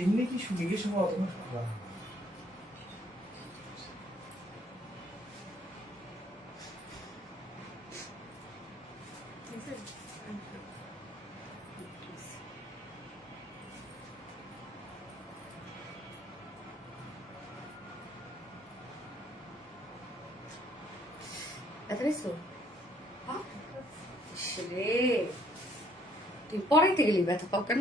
এমনি কি শুনিয়ে সময় অত তুই পড়াইতে গেলি ব্যথা পাও কেন?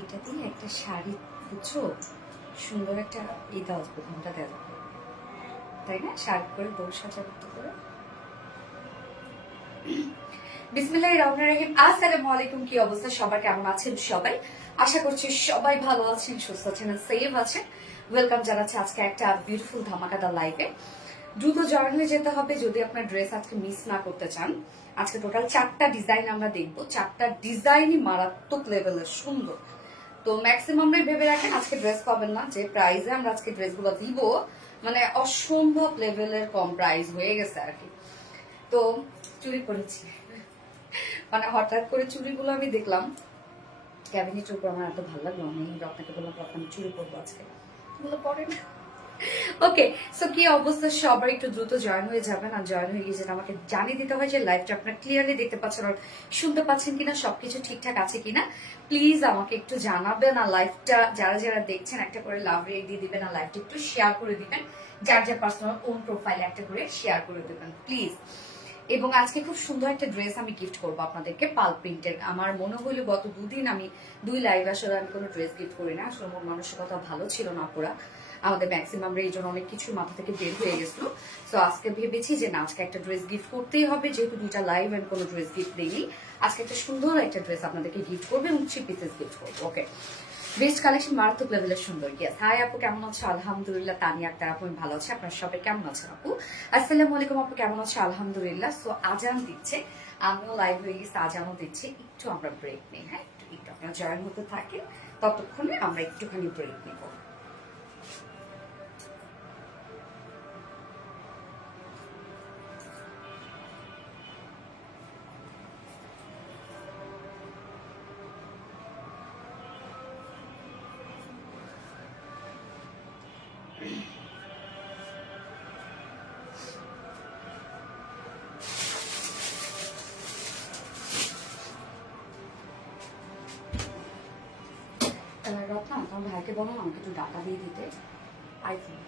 এইটা দিয়ে একটা শাড়ি বুঝছো, সুন্দর একটা দেওয়া যাবে, ঘন্টা দেওয়া যাবে, তাই না? শাড়ি করে বউ সাজাবো করে। বিসমিল্লাহির রহমানির রহিম। আসসালামু আলাইকুম। কি অবস্থা সবার, কেমন আছেন সবাই? আশা করছি সবাই ভালো আছেন, সুস্থ আছেন, সেফ আছেন। ওয়েলকাম জানাচ্ছি আজকে একটা বিউটিফুল ধামাকাদার লাইভে। দ্রুত জয়েন হয়ে যেতে হবে যদি আপনার ড্রেস আজকে মিস না করতে চান। আজকে টোটাল 4টা ডিজাইন আমরা দেখবো, 4টা ডিজাইনই মারাত্মক লেভেলের সুন্দর। তো ম্যাক্সিমামটাই ভেবে রাখেন আজকে ড্রেস পাবেন না, যে প্রাইসে আমরা আজকে ড্রেসগুলো দিব মানে অসম্ভব লেভেলের কম প্রাইস হয়ে গেছে আর কি। তো চুরি করেছি, মানে হঠাৎ করে চুরিগুলো আমি দেখলাম ক্যাবিনেটের উপর, আমার এত ভালো লাগলো, আমি আপনাকে বললাম আমি চুরি করবো আজকে, এগুলো পরে না। ওকে, সো কি অবস্থা সবার, একটু দ্রুত জয়েন হয়ে যাবেন। আর জয়েন হয়ে গিয়ে যেটা আমাকে জানিয়ে দিতে হয় যে লাইভটা আপনারা ক্লিয়ারলি দেখতে পাচ্ছেন আর শুনতে পাচ্ছেন কিনা, সবকিছু ঠিকঠাক আছে কিনা প্লিজ আমাকে একটু জানাবেন। আর লাইভটা যারা যারা দেখছেন একটা করে লাভ রেট দিয়ে দিবেন, আর লাইভটা একটু শেয়ার করে দিবেন, যার যার পার্সোনাল ওন প্রোফাইলে একটা করে শেয়ার করে দেবেন প্লিজ। এবং আজকে খুব সুন্দর একটা ড্রেস আমি গিফট করবো আপনাদেরকে, পাল প্রিন্টের। আমার মনে হইলো গত দুদিন আমি 2 লাইভ আসলে আমি কোনো ড্রেস গিফট করি না, আসলে মন মানসিকতা ভালো ছিল না পুরা, আমাদের ম্যাক্সিমাম এই জন্য অনেক কিছু মাথা থেকে বের হয়ে গেছিল। সো আজকে ভেবেছি যে না, আজকে একটা ড্রেস গিফট করতেই হবে, যেহেতু 2টা লাইভ আমি কোনো ড্রেস গিফট দিইনি, আজকে একটা সুন্দর একটা ড্রেস আপনাদেরকে গিফট করবো এবং 3 পিসেস গিফট করবো। ওকে, বেস্ট কালেকশন, মারাত্মক লেভেলের সুন্দর। ইয়েস, হাই আপু, কেমন আছো? আলহামদুলিল্লাহ। তানিয়া আক্তার আপু, আমি ভালো আছি, আপনার সবাই কেমন আছেন আপু? আসসালামু আলাইকুম আপু, কেমন আছো? আলহামদুলিল্লাহ। সো আজান দিচ্ছে, আমিও লাইভ হয়ে গেছি, আজানও দিচ্ছে, একটু আমরা ব্রেক নিই। হ্যাঁ, একটু আপনারা জয়েন হতে থাকে, ততক্ষণে আমরা একটুখানি ব্রেক নিব। রত্না, তোমার ভাইকে বলো আমাকে একটু ডাটা দিয়ে দিতে, আইফোন।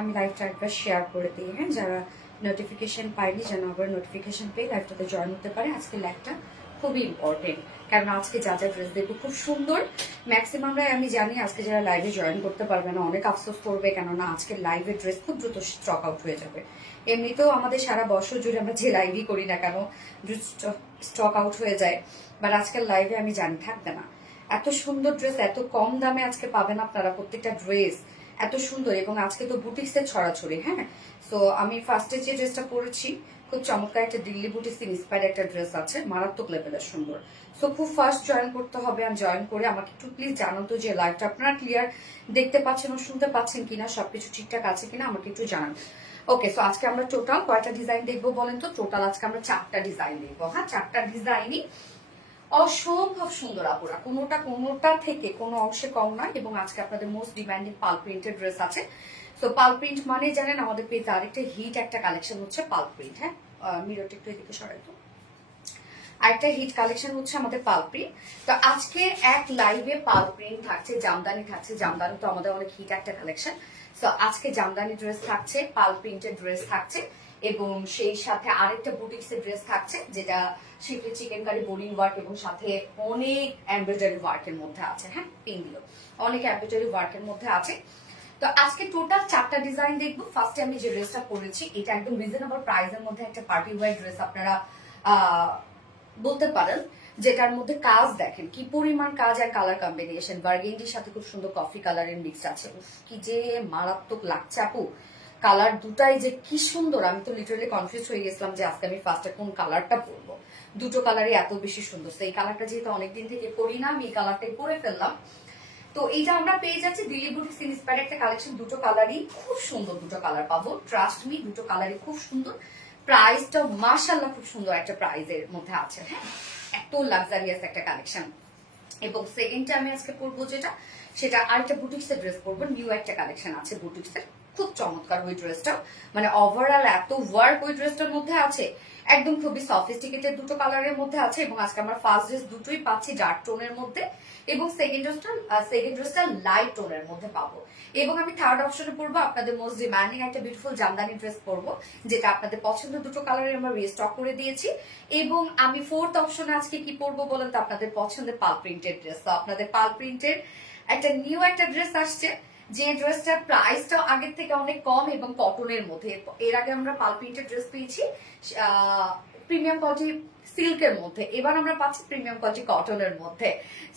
আমি লাইভটা একবার শেয়ার করে দিই, হ্যাঁ, যারা নোটিফিকেশন পাইনি যেন আবার নোটিফিকেশন পেয়ে লাইভটাতে জয়েন হতে পারে। আজকে লাইভটা খুবই ইম্পর্টেন্ট, কারণ আজকে যা যা ড্রেস দেখবো খুব সুন্দর। ম্যাক্সিমামরাই আমি জানি আজকে যারা লাইভে জয়েন করতে পারবে না অনেক আফসোস করবে, কেননা আজকে লাইভে ড্রেস খুব দ্রুত স্টক আউট হয়ে যাবে। এমনিতেও আমাদের সারা বছর জুড়ে আমরা যে লাইভই করি না কেন স্টক আউট হয়ে যায়, বাট আজকের লাইভে আমি জানি থাকবে না। এত সুন্দর ড্রেস এত কম দামে আজকে পাবেন আপনারা, প্রত্যেকটা ড্রেস এত সুন্দর। এবং আজকে তো বুটিক্সের ছড়াছড়ি। হ্যাঁ, সো আমি ফার্স্টে যে ড্রেসটা পরেছি খুব চমৎকার একটা দিল্লি বুটিক্স ইন্সপায়ার্ড একটা ড্রেস আছে, মারাত্মক লেভেলের সুন্দর। সো খুব ফার্স্ট জয়েন করতে হবে, আর জয়েন করে আমাকে একটু প্লিজ জানান তো যে লাইভটা আপনারা ক্লিয়ার দেখতে পাচ্ছেন ও শুনতে পাচ্ছেন কিনা, সবকিছু ঠিকঠাক আছে কিনা আমাকে একটু জানান। ওকে, সো আজকে আমরা টোটাল কয়টা ডিজাইন দেখবো বলেন তো? টোটাল আজকে আমরা 4টা ডিজাইন দেখবো। হ্যাঁ, 4টা ডিজাইনই অসম্ভব সুন্দর আপুরা, কোনোটা থেকে কোনো অংশে কম নয়। এবং আজকে আপনাদের মোস্ট ডিমান্ডিং পাল প্রিন্টের ড্রেস আছে। সো পাল প্রিন্ট মানে জানেন আমাদের পেজে আরেকটা হিট একটা কালেকশন হচ্ছে পাল প্রিন্ট। হ্যাঁ, মিররটা একটু এদিকে সরাই তো। আরেকটা হিট কালেকশন হচ্ছে আমাদের পাল প্রিন্ট। তো আজকে এক লাইভে পাল প্রিন্ট থাকছে, জামদানি থাকছে। জামদানি তো আমাদের অনেক হিট একটা কালেকশন। সো আজকে জামদানি ড্রেস থাকছে, পাল প্রিন্টের ড্রেস থাকছে, এবং সেই সাথে আরেকটা বুটিক্সের ড্রেস থাকছে যেটা শিফলি চিকেন কারি বোরিং ওয়ার্ক এবং সাথে অনেক এমব্রয়ডারি ওয়ার্কের মধ্যে আছে। হ্যাঁ, পিনগুলো অনেক এমব্রয়ডারি ওয়ার্কের মধ্যে আছে। তো আজকে টোটাল 4টা ডিজাইন দেখবো। ফার্স্টে আমি যে ড্রেসটা পরেছি এটা একদম রিজনেবল প্রাইসের মধ্যে একটা পার্টি ওয়্যার ড্রেস আপনারা বলতে পারেন, যেটার মধ্যে কাজ দেখেন কি পরিমাণ কাজ আর কালার কম্বিনেশন। বার্গেন্ডির সাথে খুব সুন্দর কফি কালারের মিক্স আছে। কি যে মারাত্মক লাগছে আপু, কালার দুটাই যে কি সুন্দর। আমি তো লিটারালি কনফিউজ হয়ে গেছিলাম যে আজকে আমি ফার্স্টে কোন কালারটা পরবো। দুটো কালারই এত বেশি সুন্দর। সেই কালারটা যেহেতু অনেকদিন থেকে পরি না, আমি এই কালারটাই পরে ফেললাম। তো এইটা আমরা পেয়ে যাচ্ছি দিল্লি বুটিক্স ইন্সপায়ার্ড একটা কালেকশন। দুটো কালারই খুব সুন্দর, দুটো কালার পাবো, ট্রাস্ট মি, দুটো কালারই খুব সুন্দর। প্রাইসটা মাশাআল্লাহ খুব সুন্দর একটা প্রাইজের মধ্যে আছে। হ্যাঁ, এত লাক্সারিয়াস একটা কালেকশন। এবং সেকেন্ডটা আমি আজকে পরবো যেটা, সেটা আরেকটা বুটিক্সের ড্রেস পরবো। নিউ একটা কালেকশন আছে বুটিক্সের, খুব চমৎকার ওই ড্রেসটা। মানে ওভারঅল এত ওয়ার্ক ওই ড্রেসটার মধ্যে আছে, একদম খুবই সফিস্টিকেটেড দুটো কালারের মধ্যে আছে। এবং আজকে আমরা ফার্স্ট ড্রেস দুটোই পাচ্ছি ডার্ক টোনের মধ্যে, এবং সেকেন্ড ড্রেসটা লাইট টোনের মধ্যে পাবো। এবং আমি থার্ড অপশনে পরবো আপনাদের মোস্ট ডিমান্ডিং একটা বিউটিফুল জামদানি ড্রেস পরবো, যেটা আপনাদের পছন্দ দুটো কালারের আমরা রিস্টক করে দিয়েছি। এবং আমি ফোর্থ অপশনে আজকে কি পরবো বলেন তো? আপনাদের পছন্দের পাল প্রিন্টের ড্রেস। তো আপনাদের পাল প্রিন্টের একটা নিউ একটা ড্রেস আসছে, যে ড্রেসটার প্রাইসটাও আগের থেকে অনেক কম এবং কটনের মধ্যে। এর আগে আমরা পাল প্রিন্টের ড্রেস পেয়েছি প্রিমিয়াম কোয়ালিটি সিল্কের মধ্যে, এবার আমরা পাচ্ছি প্রিমিয়াম কোয়ালিটি কটনের মধ্যে।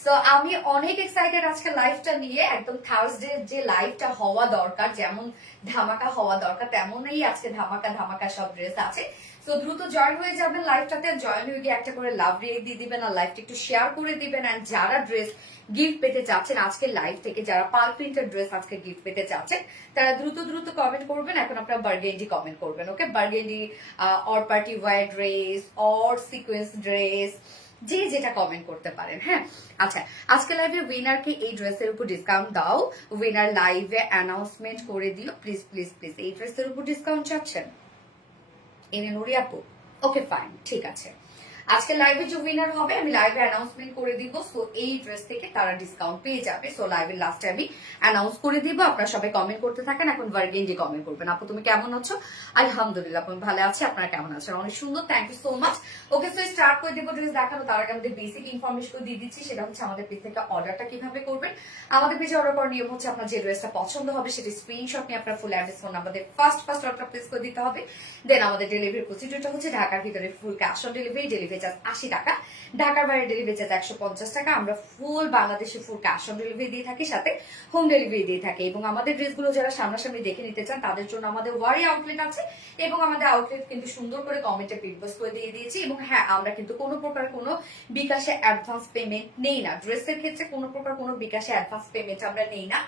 সো আমি অনেক এক্সাইটেড আজকে লাইভটা নিয়ে। একদম থার্সডে যে লাইভটা হওয়া দরকার, যেমন ধামাকা হওয়া দরকার, তেমনই আজকে ধামাকা ধামাকা সব ড্রেস আছে। সো দ্রুত জয়েন হয়ে যাবেন লাইভটাতে, জয়েন হয়ে গিয়ে একটা করে লাভ রিয়েক্ট দিয়ে দিবেন আর লাইভটা একটু শেয়ার করে দিবেন। এন্ড যারা ড্রেস গিফট পেতে চাচ্ছেন আজকে লাইভ থেকে, যারা পাল প্রিন্টের ড্রেস আজকে গিফট পেতে চাচ্ছেন, তারা দ্রুত দ্রুত কমেন্ট করবেন। এখন আপনারা বার্গেন্ডি কমেন্ট করবেন। Okay, burgundy or party wear dress or sequence dress, যে যেটা কমেন্ট করতে পারেন। হ্যাঁ, আচ্ছা, আজকে লাইভে উইনারকে এই ড্রেসের উপর ডিসকাউন্ট দাও। উইনার লাইভে অ্যানাউন্সমেন্ট করে দিও প্লিজ প্লিজ প্লিজ। এই ড্রেসের উপর ডিসকাউন্ট চাচ্ছেন এনে নুরি আপু? ওকে ফাইন, ঠিক আছে। আজকে লাইভে যে উইনার হবে আমি লাইভে অ্যানাউন্সমেন্ট করে দিব। সো এই ড্রেস থেকে তারা ডিসকাউন্ট পেয়ে যাবে। সো লাইভের লাস্টে আমি অ্যানাউন্স করে দিব। আপনারা সবাই কমেন্ট করতে থাকেন। এখন বার্গেন্ডি কমেন্ট করবেন। আপু তুমি কেমন আছো? আলহামদুলিল্লাহ আমি ভালো আছি, আপনারা কেমন আছেন? অনেক সুন্দর, thank you so much. Okay, so start করে দেবো ড্রেস দেখানো। তার আগে আমাদের বেসিক ইনফরমেশন দিয়ে দিচ্ছি, সেটা হচ্ছে আমাদের পেজ থেকে অর্ডারটা কিভাবে করবেন। আমাদের পেজে অর্ডার করার নিয়ম হচ্ছে আপনার যে ড্রেসটা পছন্দ হবে সেটা স্ক্রিনশট নিয়ে আপনার ফুল অ্যাড্রেস ফোন নাম্বার দিয়ে ফার্স্ট অর্ডার প্লেস করে দিতে হবে। দেন আমাদের ডেলিভারি প্রসিডিউরটা হচ্ছে ঢাকার ভিতরে full cash on delivery, delivery charge 80 টাকা, ঢাকার বাইরে ডেলিভারি চার্জ 150 টাকা। আমরা ফুল বাংলাদেশে ফুল ক্যাশ অন ডেলিভারি দিয়ে থাকি, সাথে হোম ডেলিভারি দিয়ে থাকি। এবং আমাদের ড্রেসগুলো যারা সামনাসামনি দেখে নিতে চান তাদের জন্য আমাদের ওয়ারি আউটলেট আছে, এবং আমাদের আউটলেট কিন্তু সুন্দর করে কমেন্টে পিকপোস্ট করে দিয়ে দিয়েছি। এবং হ্যাঁ, আমরা কিন্তু কোনো প্রকার কোনো বিকাশে অ্যাডভান্স পেমেন্ট নেই না। ড্রেসের ক্ষেত্রে কোনো প্রকার কোনো বিকাশে অ্যাডভান্স পেমেন্ট আমরা নেই না।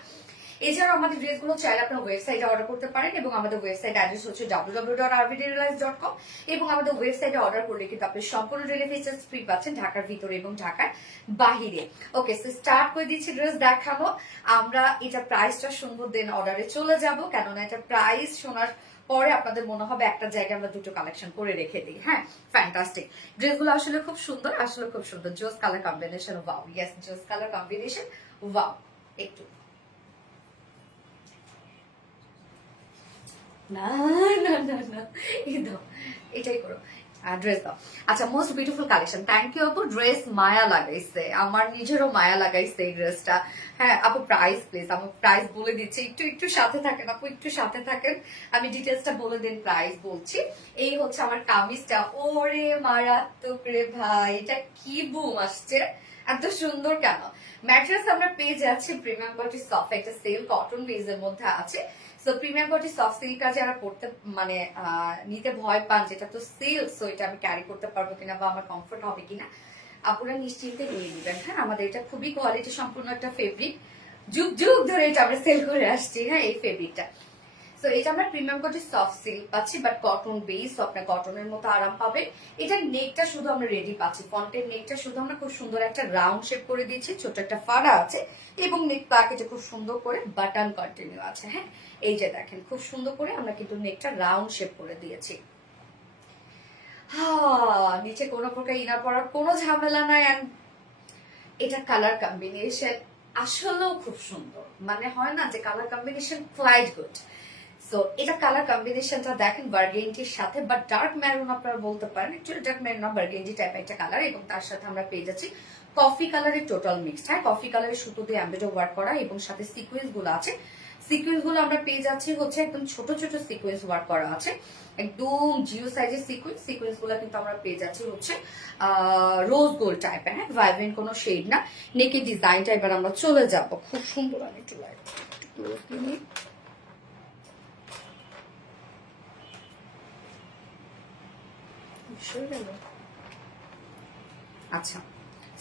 এছাড়াও আমাদের ড্রেসগুলো চাইলে আপনার ওয়েবসাইটে অর্ডার করতে পারেন, এবং আমাদের ওয়েবসাইট অ্যাড্রেস হচ্ছে www.rvdrealize.com। এবং আমাদের ওয়েবসাইটে অর্ডার করলে কিন্তু আপনি সম্পূর্ণ ডেলিভারি চার্জ ফ্রি পাচ্ছেন ঢাকার ভিতরে এবং ঢাকার বাহিরে। ওকে, সো স্টার্ট করে দিচ্ছি ড্রেস দেখানো। আমরা এটা প্রাইসটা শুনবো, দেন অর্ডারে চলে যাব, কেননা এটা প্রাইস শোনার পরে আপনাদের মনে হবে একটা জায়গায় আমরা দুটো কালেকশন করে রেখে দিই। হ্যাঁ, ফ্যান্টাস্টিক ড্রেসগুলো আসলে খুব সুন্দর, আসলে খুব সুন্দর। জোস কালার কম্বিনেশন, ওয়াও, ইয়েস, জোস কালার কম্বিনেশন, ওয়াও। একটু না না না না, এই দাও, এটাই করো। ড্রেস দাও। আচ্ছা, most beautiful collection, thank you আপু। ড্রেস মায়া লাগাইছে, আমার নিজেরও মায়া লাগাইছে এই ড্রেসটা। হ্যাঁ আপু, প্রাইস প্লিজ, আপু প্রাইস বলে দিচ্ছি, একটু একটু সাথে থাকেন আপু, একটু সাথে থাকেন, আমি ডিটেলসটা বলে দিন, প্রাইস বলছি। এই হচ্ছে আমার কামিজটা, ওরে মারাত্মক রে ভাই, এটা কি বুম আসছে, এত সুন্দর কেন। ম্যাট্রেস আমরা পেয়ে যাচ্ছি প্রিমিয়াম কোয়ালিটি সফট, একটা সেল কটন বেজের মধ্যে আছে। সো প্রিমিয়াম কোয়ালিটি সফট সিল্কটা যারা পড়তে মানে নিতে ভয় পান, যেটা তো সিল্ক, সো এটা আমি ক্যারি করতে পারবো কিনা বা আমার কমফোর্ট হবে কিনা, আপনারা নিশ্চিন্তে নিয়ে নেবেন। হ্যাঁ, আমাদের এটা খুবই কোয়ালিটি সম্পূর্ণ একটা ফেব্রিক, যুগ যুগ ধরে এটা আমরা সেল করে আসছি। হ্যাঁ, এই ফেব্রিকটা, সো এটা আমরা প্রিমিয়াম কোয়ালিটি সফট সিল্ক পাচ্ছি, বাট কটন বেস, আপনার কটনের মতো আরাম পাবে। এটা নেকটা শুধু আমরা রেডি পাচ্ছি, ফ্রন্টের নেকটা শুধু আমরা খুব সুন্দর একটা রাউন্ড শেপ করে দিয়েছি, ছোট একটা ফাড়া আছে, এবং নেক প্যাকেটে খুব সুন্দর করে বাটন কন্টিনিউ আছে। হ্যাঁ, এই যে দেখেন খুব সুন্দর করে আমরা কিন্তু নেকটা রাউন্ড শেপ করে দিয়েছি। নিচে কোনো প্রকার ইনার পরার কোনো ঝামেলা নাই। এটা কালার কম্বিনেশন আসলেও খুব সুন্দর, মানে হয় না যে colour combination quite good. So এটা কালার কম্বিনেশনটা দেখেন বার্গেন্ডির সাথে, বাট ডার্ক ম্যারুন আপনারা বলতে পারেন, অ্যাকচুয়ালি ডার্ক ম্যারুন না, বার্গেন্ডি টাইপ একটা কালার, এবং তার সাথে আমরা পেয়ে যাচ্ছি কফি কালারের টোটাল মিক্সড। হ্যাঁ, কফি কালারের সুতো দিয়ে এমব্রয়ডারি ওয়ার্ক করা, এবং সাথে সিকোয়েন্স গুলো আছে। সিকোয়েন্স গুলো আমরা পেয়ে যাচ্ছি হচ্ছে একদম ছোট ছোট সিকোয়েন্স ওয়ার্ক করা আছে, একদম জিও সাইজের সিকোয়েন্স। সিকোয়েন্স গুলো কিন্তু আমরা পেয়ে যাচ্ছি হচ্ছে রোজ গোল্ড টাইপের, হ্যাঁ, ভাইব্রেন্ট কোনো শেড না। নেকের ডিজাইনটা এবার আমরা চলে যাব, খুব সুন্দর। আমি একটু লাইট ক্লোজ দিই। আচ্ছা,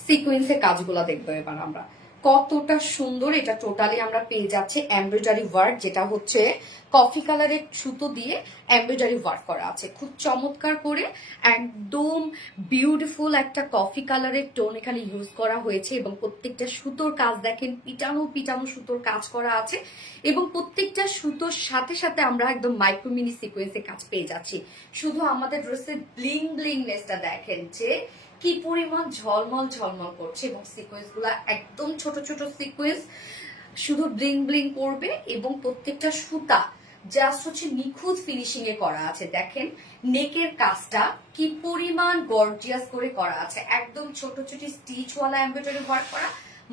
সিকোয়েন্সের কাজগুলো দেখবো এবার আমরা, কতটা সুন্দর। এটা টোটালি আমরা পেয়ে যাচ্ছি এমব্রয়ডারি ওয়ার্ক, যেটা হচ্ছে কফি কালারের সুতো দিয়ে এমব্রয়ডারি ওয়ার্ক করা আছে, খুব চমৎকার করে, একদম বিউটিফুল একটা কফি কালারের টোন এখানে ইউজ করা হয়েছে, এবং প্রত্যেকটা সুতোর কাজ দেখেন, পিটানো পিটানো সুতোর কাজ করা আছে, এবং প্রত্যেকটা সুতোর সাথে সাথে আমরা একদম মাইক্রো মিনি সিকোয়েন্সের কাজ পেয়ে যাচ্ছি। শুধু আমাদের ড্রেসের ব্লিং ব্লিংনেসটা দেখেন যে কি পরিমাণ ঝলমল ঝলমল করছে, এবং সিকোয়েন্স গুলা একদম ছোট ছোট সিকোয়েন্স, শুধু ব্লিং ব্লিং করবে, এবং প্রত্যেকটা সুতা জাস্ট হচ্ছে নিখুঁত ফিনিশিং এ করা আছে। দেখেন নেকের কাজটা কি পরিমাণ গর্জিয়াস করে করা আছে, একদম ছোট ছোট স্টিচ ওয়ালা এমব্রয়ডারি ওয়ার্ক করা,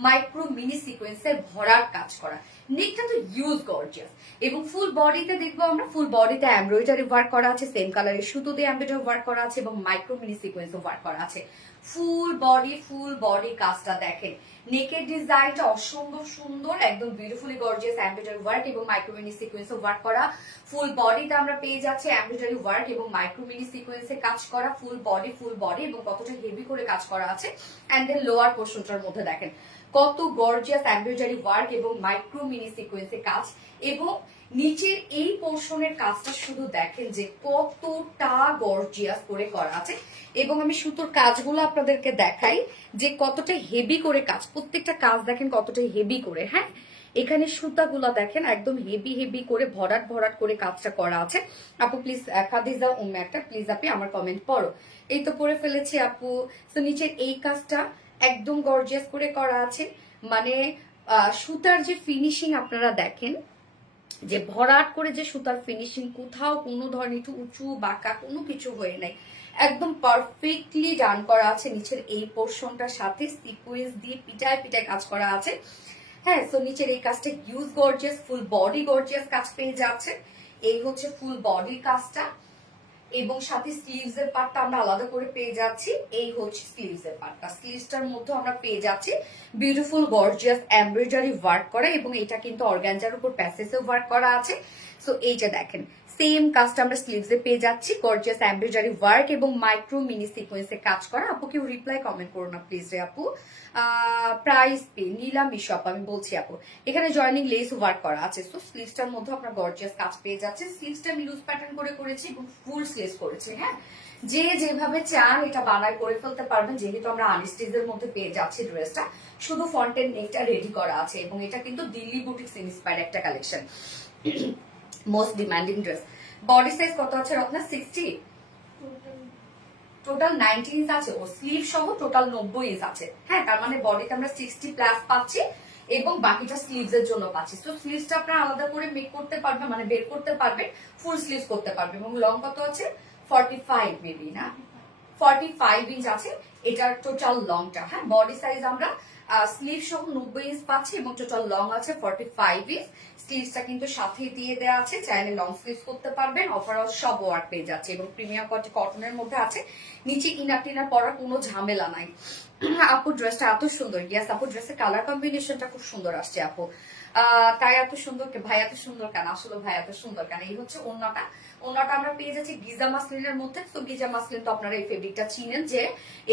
মাইক্রো মিনি সিকোয়েন্সের ভরার কাজ করা। নেকটা তো ইউজ গর্জিয়াস, এবং ফুল বডিতে দেখবো আমরা, ফুল বডিতে এমব্রয়ডারি ওয়ার্ক করা আছে, সেম কালারের সুতো দিয়ে এমব্রয়ডারি ওয়ার্ক করা আছে, এবং মাইক্রো মিনি সিকোয়েন্স ওয়ার্ক করা আছে। ফুল বডি কাজটা দেখেন, নেকের ডিজাইনটা অসম্ভব সুন্দর, একদম বিউটিফুলি গর্জিয়াস এমব্রয়ডারি ওয়ার্ক এবং মাইক্রো মিনি সিকোয়েন্স ওয়ার্ক করা। ফুল বডিতে আমরা পেয়ে যাচ্ছি এমব্রয়ডারি ওয়ার্ক এবং মাইক্রো মিনি সিকোয়েন্সে কাজ করা, ফুল বডি, এবং কতটা হেভি করে কাজ করা আছে। এন্ড দেন লোয়ার পোর্শনটার মধ্যে দেখেন কত গর্জিয়াস এমব্রয়ডারি ওয়ার্ক এবং মাইক্রো মিনি সিকোয়েন্সে কাজ, এবং নিচের এই পোর্শনের কাজটা শুধু দেখেন যে কতটা গর্জিয়াস করে করা আছে। এবং আমি সুতোর কাজগুলো আপনাদেরকে দেখাই যে কতটা হেভি করে কাজ, প্রত্যেকটা কাজ দেখেন কতটা হেভি করে। হ্যাঁ, এখানে সুতাগুলা দেখেন একদম হেভি হেভি করে ভরাট ভরাট করে কাজটা করা আছে। আপু প্লিজ, খাদিজা উম্মে একটা প্লিজ আপনি আমার কমেন্ট পড়ো। এই তো পড়ে ফেলেছি আপু। তো নিচের এই কাজটা একদম গর্জিয়াস করে করা আছে, মানে সুতার যে ফিনিশিং আপনারা দেখেন, যে ভরাট করে যে সুতার ফিনিশিং, কোথাও কোনো ধরনের একটু উঁচু বাঁকা কোনো কিছু হয়ে নাই, একদম পারফেক্টলি ডান করা আছে। নিচের এই পোর্শনটার সাথে সিকোয়েন্স দিয়ে পিটায় পিটায় কাজ করা আছে। হ্যাঁ, সো নিচের এই কাজটা huge gorgeous, full body gorgeous কাজ পেয়ে যাচ্ছে। এই হচ্ছে ফুল বডির কাজটা, এবং সাথে স্লিভস এর পার্টটা আমরা আলাদা করে পেয়ে যাচ্ছি। এই হচ্ছে স্লিভস এর পার্টটা, স্লিভসটার মধ্যে আমরা পেয়ে যাচ্ছি বিউটিফুল গর্জিয়াস এমব্রয়ডারি ওয়ার্ক করা, এবং এটা কিন্তু অর্গানজার উপর প্যাসেজে ওয়ার্ক করা আছে। সো এইটা দেখেন সেম কাজটা আমরা স্লিভস এ পেয়ে যাচ্ছি, গর্জিয়াস এমব্রয়ডারি ওয়ার্ক এবং মাইক্রো মিনি সিকোয়েন্সে কাজ করা। আপু কেউ রিপ্লাই কমেন্ট করো না প্লিজ রে আপু। প্রাইস পে নীলাম বিশপ, আমি বলছি আপু এখানে জয়নিং লেস ওয়ার্ক করা আছে। সো স্লিভসটার মধ্যে আপনার গর্জিয়াস কাজ পেয়ে যাচ্ছে। স্লিভসটা আমি লুজ প্যাটার্ন করে করেছি এবং ফুল স্লিভস করেছি। হ্যাঁ, যে যেভাবে চান এটা বানায় করে ফেলতে পারবেন, যেহেতু আমরা আনস্টিচের মধ্যে পেয়ে যাচ্ছি ড্রেসটা, শুধু ফ্রন্টের নেকটা রেডি করা আছে, এবং এটা কিন্তু দিল্লি বুটিক্স ইন্সপায়ার্ড একটা collection, most demanding dress. Body size কত আছে রত্না? 60, টোটাল 90 ইঞ্চ আছে, ও স্লিভ সহ টোটাল 90 ইঞ্চ আছে। হ্যাঁ, তার মানে বডিতে আমরা 60 প্লাস পাচ্ছি, এবং বাকিটা স্লিভস এর জন্য পাচ্ছি। তো স্লিভসটা আপনারা আলাদা করে মেক করতে পারবেন, মানে বের করতে পারবেন, ফুল স্লিভস করতে পারবেন। এবং লং কত আছে? 45 মেবি না 45 ইঞ্চ আছে এটার টোটাল লংটা। হ্যাঁ, বডি সাইজ আমরা স্লিভ সহ 90 ইঞ্চ পাচ্ছি এবং টোটাল লং আছে 45 ইঞ্চ। স্লিভসটা কিন্তু সাথে দিয়ে দেওয়া আছে, চাইলে লং স্লিভ করতে পারবেন। ওভারঅল সব ওয়ার্ক পেয়ে যাচ্ছে এবং প্রিমিয়াম কোয়ালিটি কটনের মধ্যে আছে। নিচে ইনার টিনার পরার কোনো ঝামেলা নাই। আপু ড্রেসটা এত সুন্দর। ইয়াস আপু, ড্রেসের কালার কম্বিনেশনটা খুব সুন্দর আসছে আপু। তাই এত সুন্দর, ভাই এত সুন্দর কেন? আসলে ভাই এত সুন্দর কেন? এই হচ্ছে ওন্নাটা। ওন্নাটা আমরা পেয়ে যাচ্ছি গিজা মাসলিনের মধ্যে। তো গিজা মাসলিন তো আপনারা এই ফেব্রিকটা চিনেন যে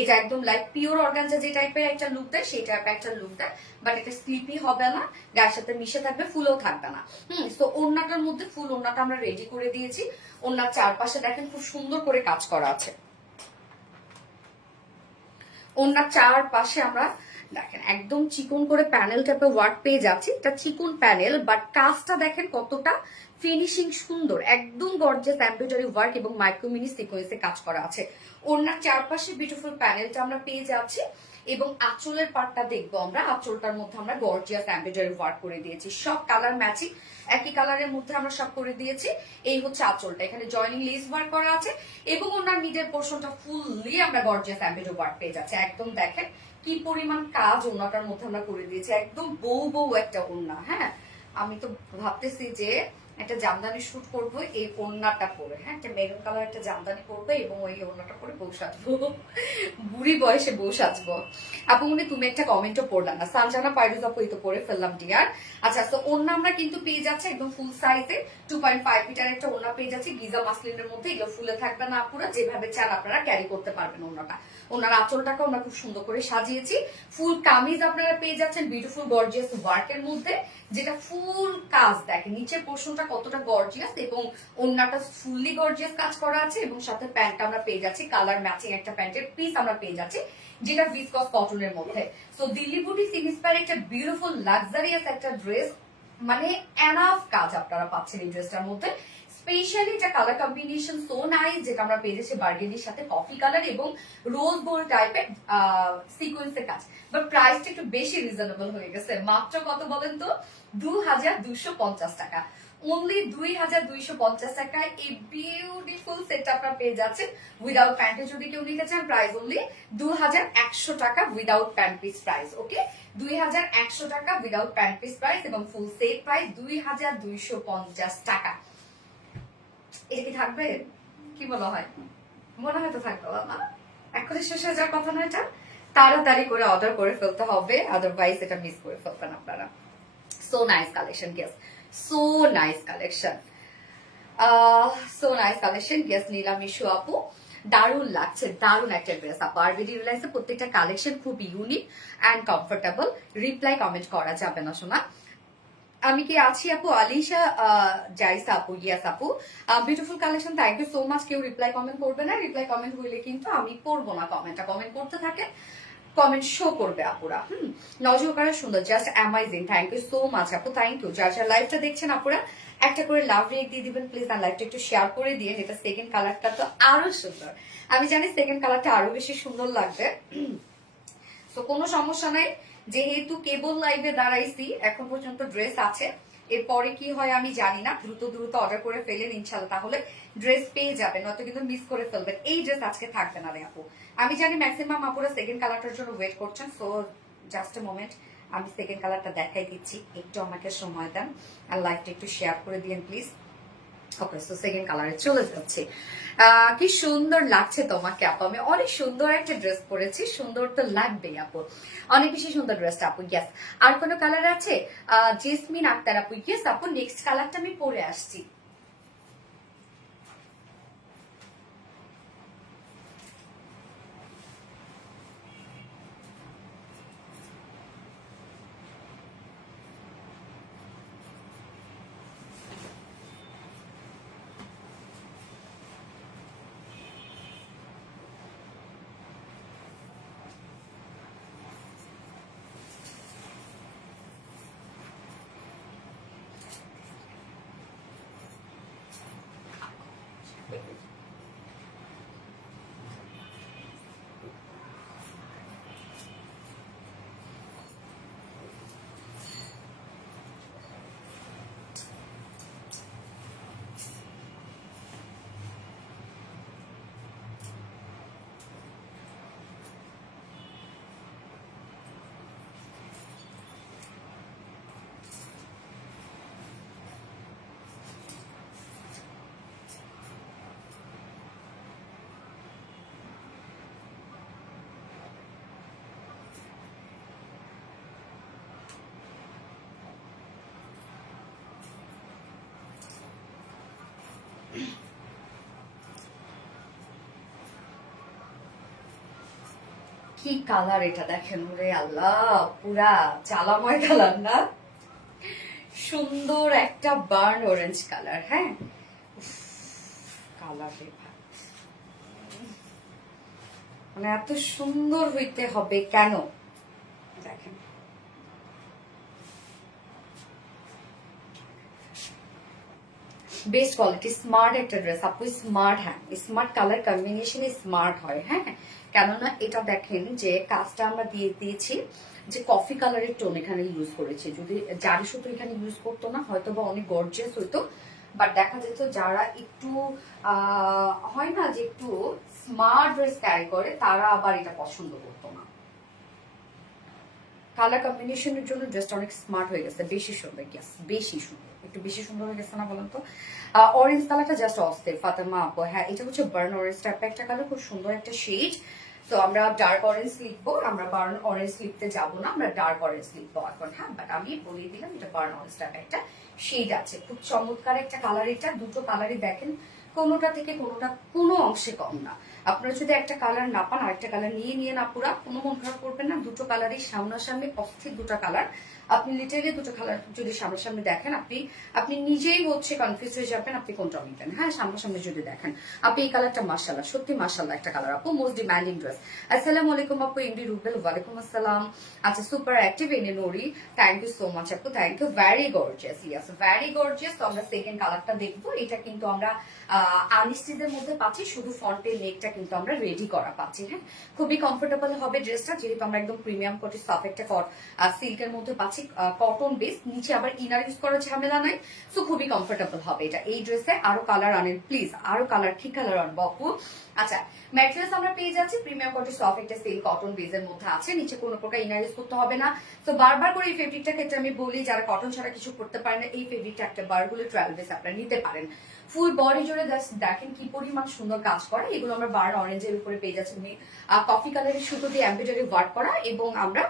এটা একদম লাইক পিওর অর্গানজা যে টাইপের একটা লুক দেয় সেই টাইপের একটা লুক দেয়, বাট এটা স্লিপি হবে না, গায়ের সাথে মিশে থাকবে, ফুলও থাকবে না। তো ওন্নাটার মধ্যে ফুল ওন্নাটা আমরা রেডি করে দিয়েছি। ওন্নার চারপাশে দেখেন খুব সুন্দর করে কাজ করা আছে। ওন্নার চারপাশে আমরা দেখেন একদম চিকন করে প্যানেল টাইপের ওয়ার্ক পেয়ে যাচ্ছি। এটা চিকন প্যানেল, বাট কাজটা দেখেন কতটা ফিনিশিং সুন্দর, একদম গর্জিয়াস এমব্রয়ডারি ওয়ার্ক এবং মাইক্রো মিনি সিকোয়েন্সে কাজ করা আছে। ওন্নার চারপাশে বিউটিফুল প্যানেলটা আমরা পেয়ে যাচ্ছি এবং আঁচলের পার্টটা দেখবো আমরা। আঁচলটার মধ্যে আমরা গর্জিয়াস এমব্রয়ডারি ওয়ার্ক করে দিয়েছি, সব কালার ম্যাচিং, একই কালারের মধ্যে আমরা সব করে দিয়েছি। এই হচ্ছে আঁচলটা, এখানে জয়নিং লেস ওয়ার্ক করা আছে এবং ওনার মিডের পোর্শনটা ফুললি আমরা গর্জিয়াস এমব্রয়ডারি ওয়ার্ক পেয়ে যাচ্ছে। একদম দেখেন কি পরিমাণ কাজ ওনাটার মধ্যে আমরা করে দিয়েছি, একদম বউ বউ একটা ওন্না। হ্যাঁ, আমি তো ভাবতেছি যে একটা জামদানি শুট করবো এই ওন্নাটা পরে। হ্যাঁ, একটা মেরুন কালার একটা জামদানি করবো এবং ওই ওন্নাটা পরে বউ সাজবো, বুড়ি বয়সে বউ সাজবো। আপু মনে তুমি একটা কমেন্টও পড়লাম না, সানজানা পাইরুজ আপু এই তো পরে ফেললাম ডিয়ার। আচ্ছা, তো ওন্না আমরা কিন্তু পেয়ে যাচ্ছে একদম ফুল সাইজে 2.5 মিটার একটা ওন্না পেয়ে যাচ্ছে গিজা মাসলিনের মধ্যে। এগুলো ফুলে থাকবে না আপুরা, যেভাবে চান আপনারা ক্যারি করতে পারবেন ওন্নাটা। ওনার আঁচলটাকে আমরা খুব সুন্দর করে সাজিয়েছি। ফুল কামিজ আপনারা পেয়ে যাচ্ছেন বিউটিফুল গর্জিয়াস ওয়ার্কের মধ্যে, যেটা ফুল কাজ দেখেন নিচের পোর্শনটা কতটা গর্জিয়াস এবং ওন্নাটা ফুললি গর্জিয়াস কাজ করা আছে এবং সাথে প্যান্টটা আমরা পেয়ে যাচ্ছি কালার ম্যাচিং একটা প্যান্টের পিস আমরা পেয়ে যাচ্ছি যেটা ভিসকস কটনের মধ্যে। সো দিল্লি বুটিক ইন্সপায়ার একটা বিউটিফুল লাক্সারিয়াস একটা ড্রেস, মানে এনাফ কাজ আপনারা পাচ্ছেন এই ড্রেসটার মধ্যে। স্পেশালি এটা কালার কম্বিনেশন সো নাইস, যেটা আমরা পেয়ে যাচ্ছি বার্গেন্ডির সাথে কফি কালার এবং রোজ গোল্ড টাইপের সিকোয়েন্সের কাজ। বাট প্রাইসটা একটু বেশি রিজনেবল হয়ে গেছে। মাত্র কত বলেন তো? 2250 টাকা। অনলি 2250 টাকায় এই বিউটিফুল সেট আপনারা পেয়ে যাচ্ছেন উইদাউট প্যান্টে। যদি কেউ নিতে চান প্রাইস অনলি 2100 টাকা উইদাউট প্যান্ট পিস প্রাইস। ওকে, 2100 টাকা উইদাউট প্যান্ট পিস প্রাইস এবং ফুল সেট প্রাইস 2250 টাকা। এটা কি থাকবে? কি বলা হয়? মনে হয় তো থাকবে বাবা। এখন শেষ হয়ে যাওয়ার কথা না, এটা তাড়াতাড়ি করে অর্ডার করে ফেলতে হবে, আদারওয়াইজ এটা মিস করে ফেলবেন আপনারা। So nice collection, guess so nice collection, so nice collection. Guess নিলাম ইস্যু আপু, দারুণ লাগছে, দারুণ একটা ড্রেস আপু। আরবিডি রিলায়েন্সে প্রত্যেকটা কালেকশন খুব unique and comfortable. Reply comment করা যাবে না শোনা। আমি কি আছি আপু? আলিশা জাইসা আপু, ইয়াস আপু, beautiful collection, thank you so much. কেউ রিপ্লাই কমেন্ট করবে না, রিপ্লাই কমেন্ট হইলে কিন্তু আমি পড়বো না কমেন্টটা। কমেন্ট করতে থাকে, কমেন্ট শো করবে আপুরা। নজর করা সুন্দর, just amazing, thank you so much আপু, থ্যাংক ইউ। যার যার লাইভটা দেখছেন আপুরা একটা করে লাভ রেক দিয়ে দিবেন প্লিজ, আর লাইভটা একটু শেয়ার করে দিয়ে। এটা সেকেন্ড কালারটা তো আরো সুন্দর, আমি জানি সেকেন্ড কালারটা আরো বেশি সুন্দর লাগবে। তো কোনো সমস্যা নাই, যেহেতু কেবল লাইভে দাঁড়াইছি এখন পর্যন্ত ড্রেস আছে, এরপরে কি হয় আমি জানি না। দ্রুত দ্রুত অর্ডার করে ফেলেন ইনশাল্লাহ, তাহলে ড্রেস পেয়ে যাবেন, নয়তো কিন্তু মিস করে ফেলবেন। এই ড্রেস আজকে থাকবে না রে আপু, আমি জানি ম্যাক্সিমাম আপুরা সেকেন্ড কালারটার জন্য ওয়েট করছেন। সো জাস্ট এ মোমেন্ট, আমি সেকেন্ড কালারটা দেখাই দিচ্ছি, একটু আমাকে সময় দেন আর লাইভটা একটু শেয়ার করে দিন প্লিজ। ওকে, সো সেকেন্ড কালারে চলে যাচ্ছে। কি সুন্দর লাগছে তোমাকে আপু, আমি অনেক সুন্দর একটা ড্রেস পরেছি, সুন্দর তো লাগবেই আপু, অনেক বেশি সুন্দর ড্রেসটা আপু। ইয়েস, আর কোনো কালার আছে? জেসমিন আক্তার আপু, ইয়েস আপু, নেক্সট কালারটা আমি পরে আসছি। কি কালার এটা দেখেন, ওরে আল্লাহ, পুরা জ্বালাময় কালার না, সুন্দর একটা বার্ন অরেঞ্জ কালার। হ্যাঁ, কালার মানে এত সুন্দর হইতে হবে কেন দেখেন। বেস্ট কোয়ালিটি, স্মার্ট একটা ড্রেস আপু, স্মার্ট। হ্যাঁ, স্মার্ট কালার কম্বিনেশনে স্মার্ট হয়। হ্যাঁ, কেননা এটা দেখেন যে কাজটা আমরা দিয়ে দিয়েছি যে কফি কালারের টোন এখানে ইউজ করেছি। যদি জারি সুতো এখানে ইউজ করতো না হয়তো বা অনেক গর্জিয়াস হইতো, বাট দেখা যেত যারা একটু হয় না যে একটু স্মার্ট ড্রেস ক্যারি করে তারা আবার এটা পছন্দ করতো না। কালার কম্বিনেশনের জন্য ড্রেসটা অনেক স্মার্ট হয়ে গেছে, বেশি সুন্দর। গ্যাস বেশি সুন্দর, একটু বেশি সুন্দর হয়ে গেছে না বলেন তো? অরেঞ্জ কালারটা জাস্ট অস্থির ফাতেমা আপু। হ্যাঁ, এটা হচ্ছে বার্ন অরেঞ্জ টাইপের একটা কালার, খুব সুন্দর একটা শেড। তো আমরা ডার্ক অরেঞ্জ লিখবো, আমরা বার্ন অরেঞ্জ লিখতে যাবো না, আমরা ডার্ক অরেঞ্জ লিখবো এখন। হ্যাঁ, বাট আমি বলে দিলাম এটা বার্ন অরেঞ্জ টাইপের একটা শেড আছে, খুব চমৎকার একটা কালার। এটা দুটো কালারই দেখেন, কোনোটা থেকে কোনোটা কোনো অংশে কম না। আপনারা যদি একটা কালার না পান আরেকটা কালার নিয়ে না, পুরা কোনো মন খারাপ করবেন না। দুটো কালারই সামনাসামনি অস্থির দুটো কালার। আপনি লিটারেলি দুটো কালার যদি সামনাসামনি দেখেন আপনি নিজেই হচ্ছে কনফিউজ হয়ে যাবেন আপনি কোনটা নিতেন। হ্যাঁ, সামনাসামনি যদি দেখেন আপনি এই কালারটা মাশাআল্লাহ, সত্যি মাশাআল্লাহ একটা কালার আপু, মোস্ট ডিমান্ডিং ড্রেস। আসসালামু আলাইকুম আপু, এমডি রুবেল। ওয়ালাইকুম আসসালাম। আচ্ছা, সুপার অ্যাক্টিভ এনে নোরি, থ্যাংক ইউ সো মাচ আপু, thank you, very gorgeous. Yes, very gorgeous. তো আমরা সেকেন্ড কালারটা দেখবো। এটা কিন্তু আমরা আনস্টিচের মধ্যে পাচ্ছি, শুধু ফ্রন্টের নেকটা কিন্তু আমরা রেডি করা পাচ্ছি। হ্যাঁ, খুবই কমফোর্টেবল হবে ড্রেসটা, যেহেতু আমরা একদম প্রিমিয়াম কোটি সফট একটা সিল্কের মধ্যে পাচ্ছি, কটন বেস, নিচে আবার ইনার ইউজ করার ঝামেলা নাই। সো খুবই কমফোর্টেবল হবে এটা। এই ড্রেসে আরো কালার আনেন প্লিজ, আরো কালার, কি কালার আনবো আপু? আচ্ছা, ম্যাটেরিয়ালস আমরা পেয়ে যাচ্ছি প্রিমিয়াম কোটি সফট একটা সিল্ক কটন বেসের মধ্যে আছে, নিচে কোনো প্রকার ইনার ইউজ করতে হবে না। তো বারবার করে এই ফেব্রিকটা ক্ষেত্রে আমি বলি যারা কটন ছাড়া কিছু করতে পারে না, এই ফেব্রিকটা একটা বারগুলো 12 বেস আপনারা নিতে পারেন। ফুল বডি জুড়ে দেখেন কি পরিমাণ সুন্দর কাজ করা। এগুলো আমরা বার্ন অরেঞ্জের উপরে পেয়ে যাচ্ছি, কফি কালারের সুতো দিয়ে এমব্রয়ডারি ওয়ার্ক করা, এবং আমরা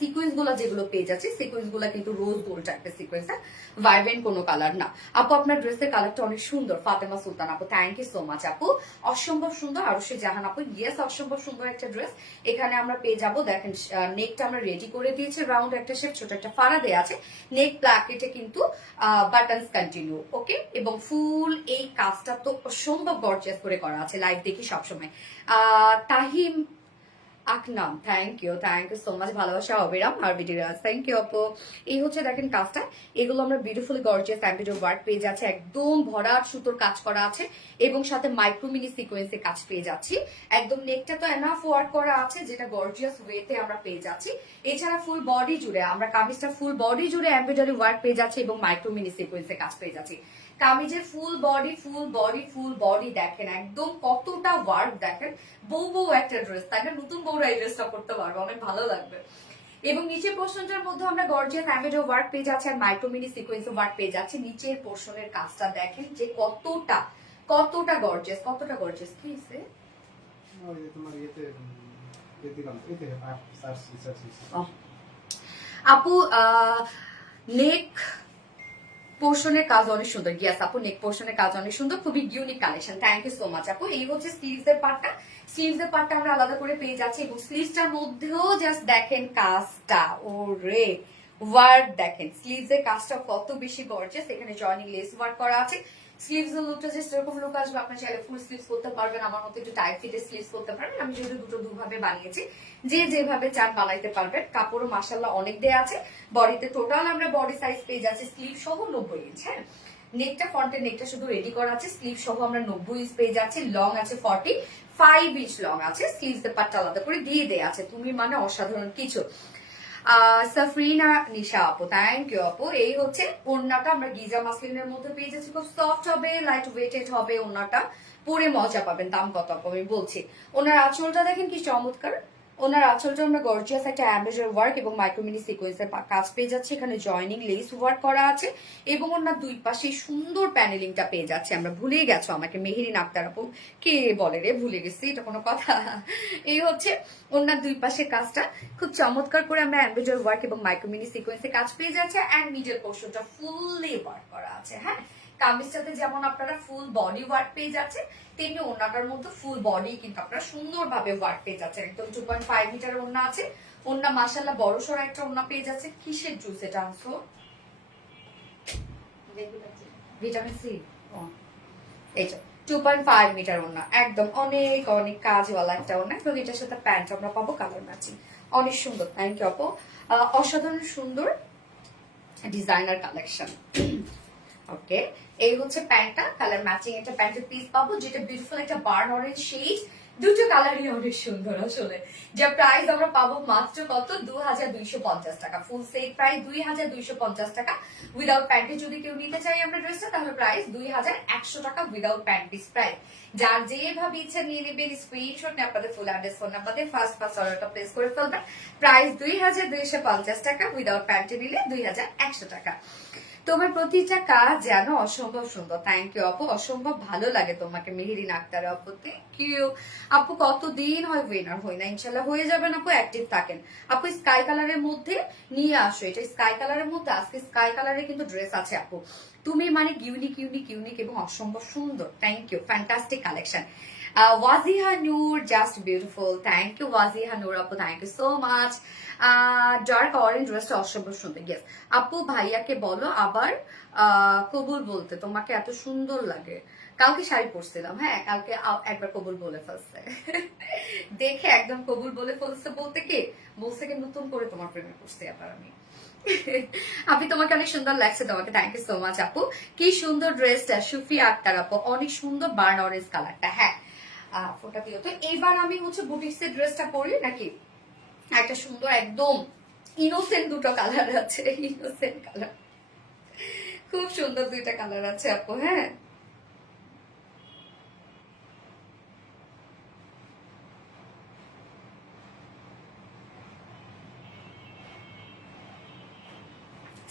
সিকোয়েন্স গুলা যেগুলো পেয়ে যাচ্ছে সিকোয়েন্স গুলা কিন্তু রোজ গোল্ড টাইপের সিকোয়েন্স, ভাইব্রেন্ট কোনো কালার না। আপু আপনার ড্রেসের কালারটা অনেক সুন্দর, ফাতেমা সুলতান আপু, থ্যাংক ইউ সো মাচ আপু, অসম্ভব সুন্দর। আরশি জাহান আপু, ইয়েস, অসম্ভব সুন্দর একটা ড্রেস। এখানে আমরা পেয়ে যাবো, দেখেন নেকটা আমরা রেডি করে দিয়েছি, রাউন্ড একটা শেপ, ছোট একটা ফাড়া দেওয়া আছে, নেক প্লাকেটে কিন্তু বাটনস কন্টিনিউ, ওকে। এবং ফুল এই কাজটা তো অসম্ভব গর্জিয়াস করে করা আছে, লাইভ দেখি সবসময়। Tahim আকনাম, thank you so much, ভালোবাসা অবিরাম আর ভিডিওস, থ্যাংক ইউ আপু। এই হচ্ছে দেখেন কাজটা, এগুলো আমরা বিউটিফুলি গর্জিয়াস এমব্রয়ডারি ওয়ার্ক পেয়ে যাচ্ছে, একদম ভরাট সুতোর কাজ করা আছে, এবং সাথে মাইক্রো মিনি সিকোয়েন্সে কাজ পেয়ে যাচ্ছি। একদম নেকটা তো এনাফ ওয়ার্ক করা আছে, যেটা গর্জিয়াস ওয়েতে আমরা পেয়ে যাচ্ছি। এছাড়া ফুল বডি জুড়ে আমরা কামিজটা ফুল বডি জুড়ে এমব্রয়ডারি ওয়ার্ক পেয়ে যাচ্ছি, এবং মাইক্রো মিনি সিকোয়েন্সে কাজ পেয়ে যাচ্ছি। কামিজের ফুল বডি দেখেন একদম কতটা ওয়ার্ক, দেখেন বউ একটা ড্রেস, তাই না? নতুন বউরা এই ড্রেসটা করতে পারবে, অনেক ভালো লাগবে। এবং নিচের পোর্শনটার মধ্যে আমরা গর্জিয়াস এমব্রয়ডারি ওয়ার্ক পেয়ে যাচ্ছি, আর মাইক্রো মিনি সিকোয়েন্স ওয়ার্ক পেয়ে যাচ্ছি। নিচের পোর্শনের কাজটা দেখেন যে কতটা গর্জিয়াস কি আছে আপু। নেক পোর্শনের কাজ অনেক সুন্দর, গিয়াস আপু, নেক পোর্শনের কাজ অনেক সুন্দর, খুবই unique collection, thank you so much আপু। এই হচ্ছে স্লিভস এর পার্টটা আমরা আলাদা করে পেয়ে যাচ্ছি, এবং স্লিভসটার মধ্যেও জাস্ট দেখেন কাজটা, ওরে ওয়ার্ক দেখেন, স্লিভস এর কাজটা কত বেশি গর্জিয়াস। এখানে জয়েনিং লেস ওয়ার্ক করা আছে। স্লিভস এর লুকটা জাস্ট এরকম লুক আসবে, আপনি চাইলে ফুল স্লিভস করতে পারবেন, আমার মতো একটু টাইট ফিটের স্লিভস করতে পারবেন। আমি যেহেতু দুভাবে বানিয়েছি, যে যেভাবে চান বানাইতে পারবেন। কাপড়ও মাশাআল্লাহ অনেক দেয়া আছে। বডিতে টোটাল আমরা বডি সাইজ পেয়ে যাচ্ছি স্লিভ সহ 90 ইঞ্চ। হ্যাঁ, নেকটা ফ্রন্টের নেকটা শুধু রেডি করা আছে, স্লিভ সহ আমরা 90 ইঞ্চ পেয়ে যাচ্ছি। লং আছে 45 ইঞ্চ লং আছে, স্লিভস এর পার্টটা আলাদা করে দিয়ে দেয়া আছে। তুমি মানে অসাধারণ কিছু। সাফরিনা নিশা আপু, থ্যাংক ইউ আপু। এই হচ্ছে ওড়নাটা আমরা গিজা মাসলিনের মধ্যে পেয়ে যাচ্ছি, খুব সফট হবে, লাইট ওয়েটেড হবে ওড়নাটা, পরে মজা পাবেন। দাম কত আপু আমি বলছি। ওনার আঁচলটা দেখেন কি চমৎকার, ওনার আঁচলটা আমরা গর্জিয়াস একটা এমব্রয়ডারি ওয়ার্ক এবং মাইক্রোমিনি সিকোয়েন্সের কাজ পেয়ে যাচ্ছি। এখানে জয়েনিং লেস ওয়ার্ক করা আছে, এবং ওনার দুই পাশে সুন্দর প্যানেলিংটা পেয়ে যাচ্ছে। আমরা ভুলে গেছো আমাকে, মেহেরিন আক্তার আপু, কে বলে রে ভুলে গেছি, এটা কোনো কথা? এই হচ্ছে ওনার দুই পাশের কাজটা, খুব চমৎকার করে আমরা এমব্রয়ডারি ওয়ার্ক এবং মাইক্রোমিনি সিকোয়েন্সের কাজ পেয়ে যাচ্ছে, এন্ড মিডল পোর্শনটা ফুললি ওয়ার্ক করা আছে। হ্যাঁ, কামিজটাতে যেমন আপনারা ফুল বডি ওয়ার্ক পেয়ে যাচ্ছেন, তেমনি ওড়নাটার মধ্যে ফুল বডি কিন্তু আপনারা সুন্দরভাবে ওয়ার্ক পেয়ে যাচ্ছেন। একদম 2.5 মিটার ওড়না আছে। ওড়না মাশাআল্লাহ বড় সড়ো একটা ওড়না পেয়ে যাচ্ছে। কিসের জুস এটা আনছো? Vitamin C. এইটা 2.5 মিটার ওড়না, একদম অনেক অনেক কাজওয়ালা একটা ওড়না, এবং এটার সাথে প্যান্ট আমরা পাবো কালার ম্যাচিং। অনেক সুন্দর, থ্যাংক ইউ আপু। অসাধারণ সুন্দর ডিজাইনার কালেকশন। ওকে, এই হচ্ছে প্যান্টটা, কালার ম্যাচিং একটা প্যান্টের পিস পাবো, যেটা বিউটিফুল একটা বার্ন অরেঞ্জ শেড। দুটো কালারই অনেক সুন্দর আসলে। যে প্রাইস আমরা পাবো মাত্র কত, 2250 টাকা। ফুল সেট প্রাইস 2250 টাকা। উইদাউট প্যান্টে যদি কেউ নিতে চাই আমরা ড্রেসটা, তাহলে প্রাইস 2100 টাকা উইদাউট প্যান্ট পিস প্রাইস। যার যেভাবে ইচ্ছা নিয়ে নেবেন, স্ক্রিনশট নিয়ে আপনাদের ফুল অ্যাড্রেস ফোন নাম্বার দিয়ে ফার্স্ট অর্ডারটা প্লেস করে ফেলবেন। প্রাইস 2250 টাকা, উইদাউট প্যান্টে নিলে 2100 টাকা। তোমার প্রতিটা কাজ যেন অসম্ভব সুন্দর। থ্যাংক ইউ আপু, অসম্ভব ভালো লাগে তোমাকে মেহেরিন আক্তার আপু, থ্যাংক ইউ আপু। কতদিন হয় উইনার হই না, ইনশাল্লাহ হয়ে যাবেন আপু, অ্যাক্টিভ থাকেন আপু। স্কাই কালারের মধ্যে নিয়ে আসো, এটা স্কাই কালারের মধ্যে, আজকে স্কাই কালারের কিন্তু ড্রেস আছে আপু। তুমি মানে ইউনিক ইউনিক ইউনিক এবং অসম্ভব সুন্দর। Thank you, fantastic collection. Wajiha Noor, just beautiful. Thank you Wajiha Noor আপু, thank you so much. Dark orange ড্রেসটা অসম্ভব সুন্দর। ইয়েস আপু, ভাইয়াকে বলো আবার কবুল বলতে, তোমাকে এত সুন্দর লাগে। কালকে শাড়ি পরছিলাম, হ্যাঁ কালকে একবার কবুল বলে ফেলছে। দেখে একদম কবুল বলে ফেলছে, বলতে কি বলছে কি নতুন করে তোমার প্রেমে পড়ছি আবার আমি। আপনি তোমাকে অনেক সুন্দর লাগছে, তোমাকে থ্যাংক ইউ সো মাচ আপু। কি সুন্দর ড্রেসটা, সুফিয়া আক্তার আপু, অনেক সুন্দর বার্ন অরেঞ্জ কালারটা। হ্যাঁ ফোটা দিও তো। এবার আমি হচ্ছে বুটিক্সের ড্রেসটা পরি নাকি, একটা সুন্দর একদম ইনোসেন্ট দুটো কালার আছে, ইনোসেন্ট কালার, খুব সুন্দর দুইটা কালার আছে আপু। হ্যাঁ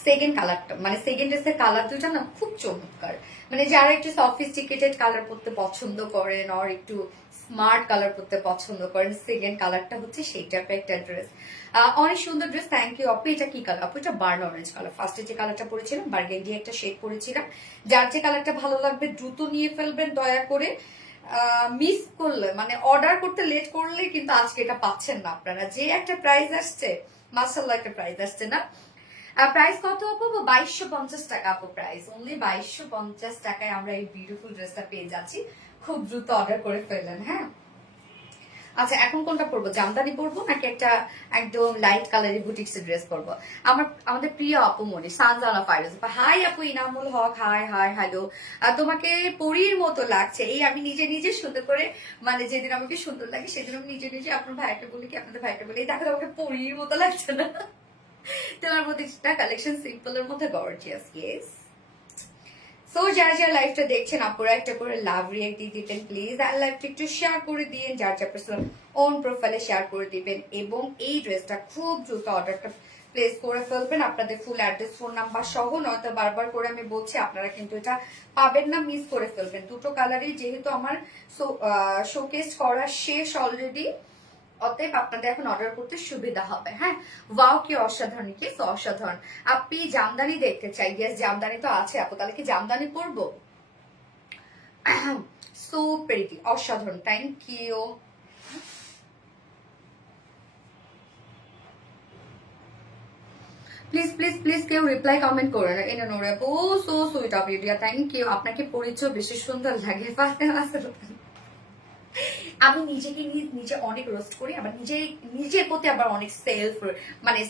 সেকেন্ড কালারটা, মানে সেকেন্ড ড্রেসের কালার দুটা না খুব চমৎকার। মানে যারা একটু সফিস্টিকেটেড কালার পরতে পছন্দ করেন, আর একটু স্মার্ট কালার পরতে পছন্দ করেন, সেকেন্ড কালারটা হচ্ছে সেই টাইপের একটা ড্রেস। অনেক সুন্দর ড্রেস, থ্যাংক ইউ আপু। এটা কি কালার আপু? এটা বার্ন অরেঞ্জ কালার। ফার্স্টে যে কালারটা পরেছিলাম বার্গেন্ডি একটা শেড পরেছিলাম। যার যে কালারটা ভালো লাগবে দ্রুত নিয়ে ফেলবেন দয়া করে। মিস করলে মানে অর্ডার করতে লেট করলে কিন্তু আজকে এটা পাচ্ছেন না আপনারা। যে একটা প্রাইস আসছে, মাশাআল্লাহ একটা প্রাইস আসছে না। প্রাইস কত আপু? 2250 টাকা আপু প্রাইস। অনলি 2250 টাকায় আমরা এই বিউটিফুল ড্রেসটা পেয়ে যাচ্ছি। খুব দ্রুত অর্ডার করে ফেললেন। হ্যাঁ আচ্ছা, এখন কোনটা পরবো, জামদানি পরবো নাকি একটা একদম লাইট কালারের বুটিক্স ড্রেস পরবো? আমাদের প্রিয় আপু মনি সানজানা ফাইরোজ, হাই আপু ইনামুল হক, হাই হাই হ্যালো। তোমাকে পরীর মতো লাগছে। এই আমি নিজে নিজে সুন্দর করে, মানে যেদিন আমাকে সুন্দর লাগে সেদিন আমি নিজে নিজে আপনার ভাইকে বলি কি, আপনাদের ভাইকে বলি, দেখো আমাকে পরীর মতো লাগছে না? তোমার প্রতিটা কালেকশন সিম্পল এর মধ্যে গর্জিয়াস। ইয়েস, সো যারা যারা লাইভটা দেখছেন আপুরা একটা করে লাভ রিয়েক্ট দিয়ে দিবেন প্লিজ, আর লাইভটা একটু শেয়ার করে দিন, যার যার পার্সোনাল ওন প্রোফাইলে শেয়ার করে দিবেন, এবং এই ড্রেসটা খুব দ্রুত অর্ডারটা প্লেস করে ফেলবেন আপনাদের ফুল অ্যাড্রেস ফোন নাম্বার সহ, নয়তো বারবার করে আমি বলছি আপনারা কিন্তু এটা পাবেন না, মিস করে ফেলবেন। দুটো কালারই যেহেতু আমার শোকেস করা শেষ অলরেডি, অতএব আপনাদের এখন অর্ডার করতে সুবিধা হবে। হ্যাঁ ওয়াও কি অসাধারণ, কি অসাধারণ। আপনি জামদানি দেখতে চাই? ইয়েস জামদানি তো আছে আপু, তাহলে কি জামদানি পরবো? সো প্রিটি, অসাধারণ, thank you. Please please please কেউ রিপ্লাই কমেন্ট করে না। এটা নোরে আপু, so sweet of you dear, thank you. আপনাকে পরিচয় বেশি সুন্দর লাগে। আমি নিজেকে নিজে অনেক রোস্ট করি, আবার নিজের প্রতি আবার অনেক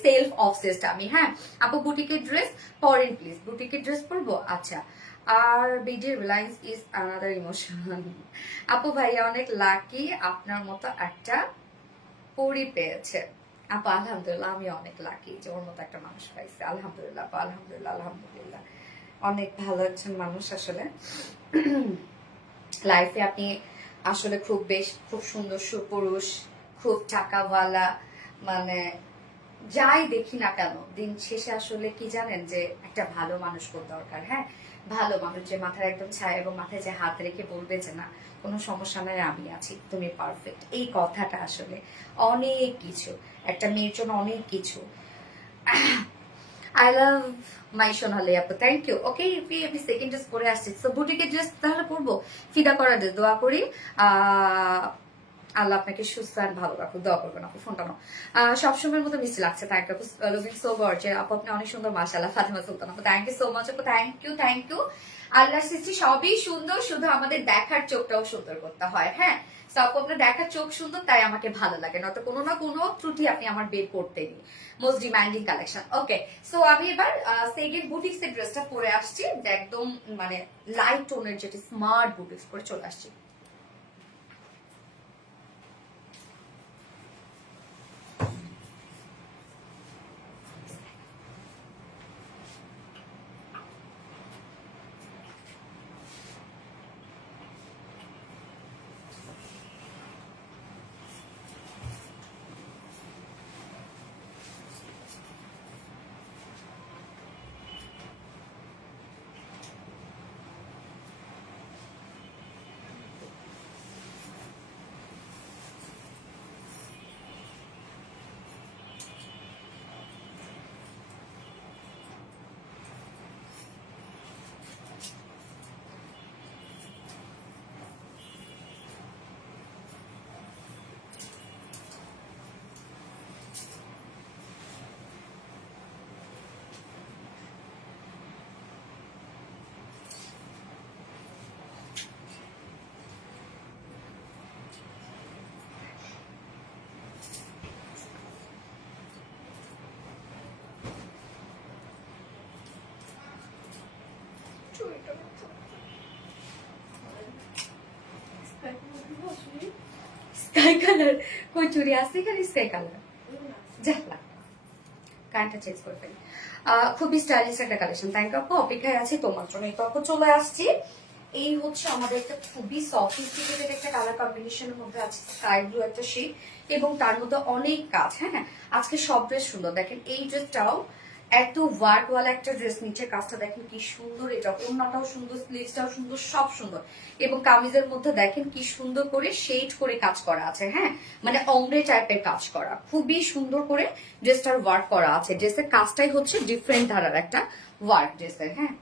সেলফ অবসেসড আমি। হ্যাঁ আপু বুটিকের ড্রেস পরেন প্লিজ, বুটিকের ড্রেস পরবো। আচ্ছা, আর BD Reliance is another emotion. আপু ভাইয়া অনেক লাকি, আপনার মতো একটা পরি পেয়েছে। আপু আলহামদুলিল্লাহ, আমি অনেক লাকি যে ওর মতো একটা মানুষ পাইছে। আলহামদুলিল্লাহ আপু, আলহামদুলিল্লাহ আলহামদুলিল্লাহ, অনেক ভালো একজন মানুষ আসলে লাইফে। আপনি আসলে খুব সুন্দর সুপুরুষ, খুব টাকাওয়ালা, মানে যাই দেখি না কেন দিন শেষে আসলে কি জানেন, যে একটা ভালো মানুষ খুব দরকার। হ্যাঁ ভালো মানুষ, যে মাথায় একদম ছায়া এবং মাথায় যে হাত রেখে বলবে যে না কোনো সমস্যা নাই, আমি আছি, তুমি পারফেক্ট। এই কথাটা আসলে অনেক কিছু, একটা মেয়ের জন্য অনেক কিছু। আই লাভ মাই সোনালি আপু, থ্যাংক ইউ। ওকে আমি সেকেন্ড ড্রেস পরে আসছি, তো বুটিকের ড্রেস তাহলে পরবো, ফিদা করা ড্রেস। দোয়া করি আল্লাহ আপনাকে সুস্থ আর ভালো রাখুক, দোয়া করবেন আপু। ফোনটা নাও। সবসময়ের মতো মিষ্টি লাগছে, থ্যাংক ইউ আপু। লুকিং সো গর্জিয়াস আপু, আপনি অনেক সুন্দর, মাশাআল্লাহ। ফাতিমা সুলতান আপু, থ্যাংক ইউ সো মাচ আপু, থ্যাংক ইউ থ্যাংক ইউ। আল্লাহর সৃষ্টি সবই সুন্দর, শুধু আমাদের দেখার চোখটাও সুন্দর করতে হয়। হ্যাঁ, তো আপু আপনার দেখার চোখ সুন্দর, তাই আমাকে ভালো লাগে, নয়তো কোনো না কোনো ত্রুটি আপনি আমার বের করতেনি। Most demanding collection. Okay, so আমি এবার সেগের বুটিক্স এর ড্রেসটা পরে আসছি, একদম মানে লাইট টোনের, যেটা স্মার্ট বুটিক্স পরে চলে আসছি। স্কাই কালার কই চুরি আছে এখানে? স্কাই কালার যাকলা, কারেন্টটা চেঞ্জ করে ফেলি। খুবই স্টাইলিশ একটা কালেকশন, থ্যাংক ইউ আপু। অপেক্ষায় আছি তোমার জন্য। এই তখন চলে আসছি। এই হচ্ছে আমাদের একটা খুবই সফিস্টিকেটেড একটা কালার কম্বিনেশনের মধ্যে আছে, স্কাই ব্লু একটা শেড, এবং তার মধ্যে অনেক কাজ। হ্যাঁ, আজকে সব ড্রেস সুন্দর। দেখেন এই ড্রেসটাও এত ওয়ার্ক ওয়ালা একটা ড্রেস, নিচের কাজটা দেখেন কি সুন্দর, এটা ওড়নাটাও সুন্দর, স্লিভসটাও সুন্দর, সব সুন্দর। এবং কামিজের মধ্যে দেখেন কি সুন্দর করে শেড করে কাজ করা আছে। হ্যাঁ, মানে অমরে টাইপের কাজ করা, খুবই সুন্দর করে ড্রেসটার ওয়ার্ক করা আছে। ড্রেসের কাজটাই হচ্ছে ডিফারেন্ট ধারার একটা ওয়ার্ক ড্রেসের। হ্যাঁ,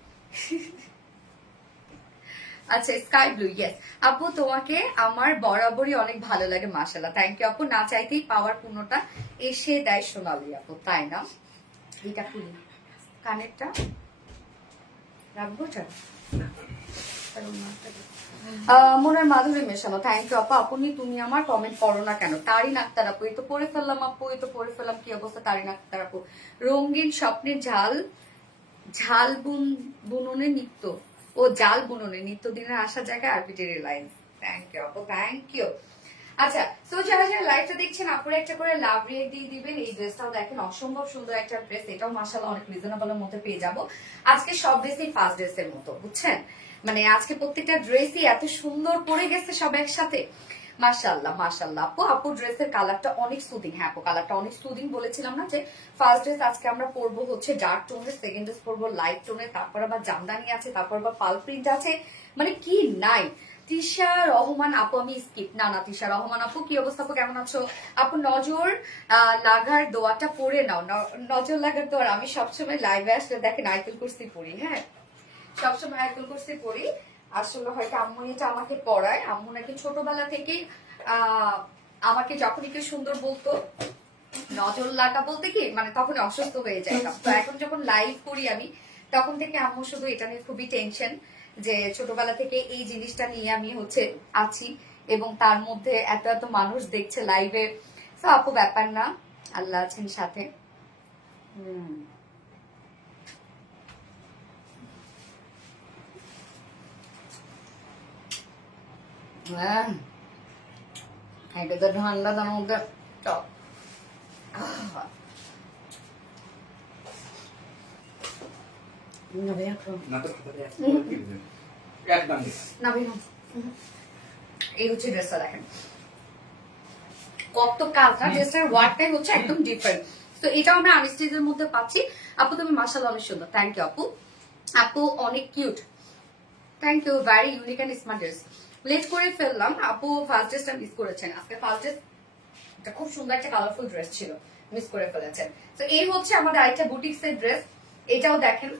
আচ্ছা স্কাই ব্লু, ইয়েস আপু, তোমাকে আমার বরাবরই অনেক ভালো লাগে, মাশাআল্লাহ, থ্যাংক ইউ আপু। না চাইতেই পাওয়ার পূর্ণটা এসে দেয় সোনালি আপু, তাই না? এটা খুলি, কানেরটা রাখবো। মনের মাধুরী মেশানো, থ্যাংক ইউ আপু। আপনি তুমি আমার কমেন্ট করো না কেন? তারিন আক্তার আপু, এই তো পড়ে ফেললাম আপু, এই তো পড়ে ফেললাম। কি অবস্থা তারিন আক্তার আপু? রঙিন স্বপ্নের ঝাল ঝাল বুননে নিত্য, ও জাল বুননে নিত্য দিনের আসা জায়গায় আরবিটি রিলায়েন্স, থ্যাংক ইউ আপু, থ্যাংক ইউ। আচ্ছা, সো যারা যারা লাইভটা দেখছেন আপুরা একটা করে লাভ রিয়েক্ট দিয়ে দিবেন। এই ড্রেসটাও দেখেন অসম্ভব সুন্দর একটা ড্রেস, এটাও মাশাআল্লাহ অনেক রিজনেবলের মধ্যে পেয়ে যাব। আজকে সব ড্রেসই ফার্স্ট ড্রেসের মতো, বুঝছেন? মানে আজকে প্রত্যেকটা ড্রেসই এত সুন্দর পরে গেছে সব একসাথে, মাশাআল্লাহ মাশাআল্লাহ। আপু আপু ড্রেসের কালারটা অনেক সুদিং। হ্যাঁ আপু, কালারটা অনেক সুদিং। বলেছিলাম না যে ফার্স্ট ড্রেস আজকে আমরা পরবো হচ্ছে ডার্ক টোনের, সেকেন্ড ড্রেস পরবো লাইট টোনের, তারপর আবার জামদানি আছে, তারপর আবার পাল প্রিন্ট আছে, মানে কি নাই। তিশা রহমান আপু, আমি স্কিপ না না। তিশা রহমান আপু, কি অবস্থা আপু, কেমন আছো আপু? নজর লাগার দোয়াটা পড়ে নাও। নজর লাগার দোয়া আমি সবসময় লাইভে আসলে দেখেন আয়াতুল কুরসি পড়ি। হ্যাঁ, সবসময় আয়াতুল কুরসি পড়ি। আসলে হয়তো আম্মু এটা আমাকে পড়ায়। আম্মু নাকি ছোটবেলা থেকে আমাকে যখনই কেউ সুন্দর বলতো, নজর লাগা বলতে কি মানে তখন অসুস্থ হয়ে যাইতাম। তো এখন যখন লাইভ করি আমি, তখন থেকে আম্মু শুধু এটা নিয়ে খুবই টেনশন, যে ছোটবেলা থেকে এই জিনিসটা নিয়ে আমি হচ্ছে আছি, এবং তার মধ্যে এত এত মানুষ দেখছে লাইভে। তো আপু ব্যাপার না, আল্লাহ আছেন সাথে। হ্যাঁ, এটা তো ঠান্ডা, তার মধ্যে টক। এই হচ্ছে ড্রেসটা দেখেন কত কাজ না, ড্রেসটার ওয়ার্কটাই হচ্ছে একদম ডিফারেন্ট। তো এটাও আমরা আনস্টিচের মধ্যে পাচ্ছি। আপু তুমি মাশাআল্লাহ অনেক সুন্দর, থ্যাংক ইউ আপু। আপু অনেক cute, thank you, very unique and smart dress. Late করে ফেললাম আপু, ফার্স্ট ড্রেসটা মিস করেছেন। আজকে ফার্স্ট ড্রেস এটা খুব সুন্দর একটা কালারফুল ড্রেস ছিল, মিস করে ফেলেছেন। তো এই হচ্ছে আমাদের আরেকটা বুটিক্স এর ড্রেস, এটাও দেখেন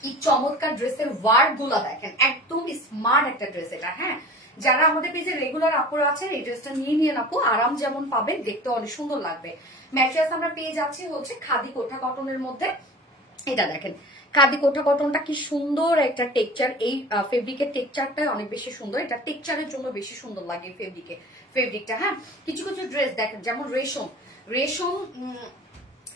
কি চমৎকার ড্রেসের ওয়ার্ক গুলা দেখেন, একদম স্মার্ট একটা ড্রেস এটা। হ্যাঁ, যারা আমাদের পেজে রেগুলার আপুরা আছেন এই ড্রেসটা নিয়ে আপু, আরাম যেমন পাবেন দেখতে অনেক সুন্দর লাগবে। ম্যাট্রেস আমরা পেয়ে যাচ্ছি হচ্ছে খাদি কোঠা কটনের মধ্যে। এটা দেখেন খাদি কোঠা কটনটা কি সুন্দর একটা টেক্সচার, এই ফেব্রিকের টেক্সচারটা অনেক বেশি সুন্দর, এটা টেক্সচারের জন্য বেশি সুন্দর লাগে ফেব্রিকটা। হ্যাঁ, কিছু কিছু ড্রেস দেখেন যেমন রেশম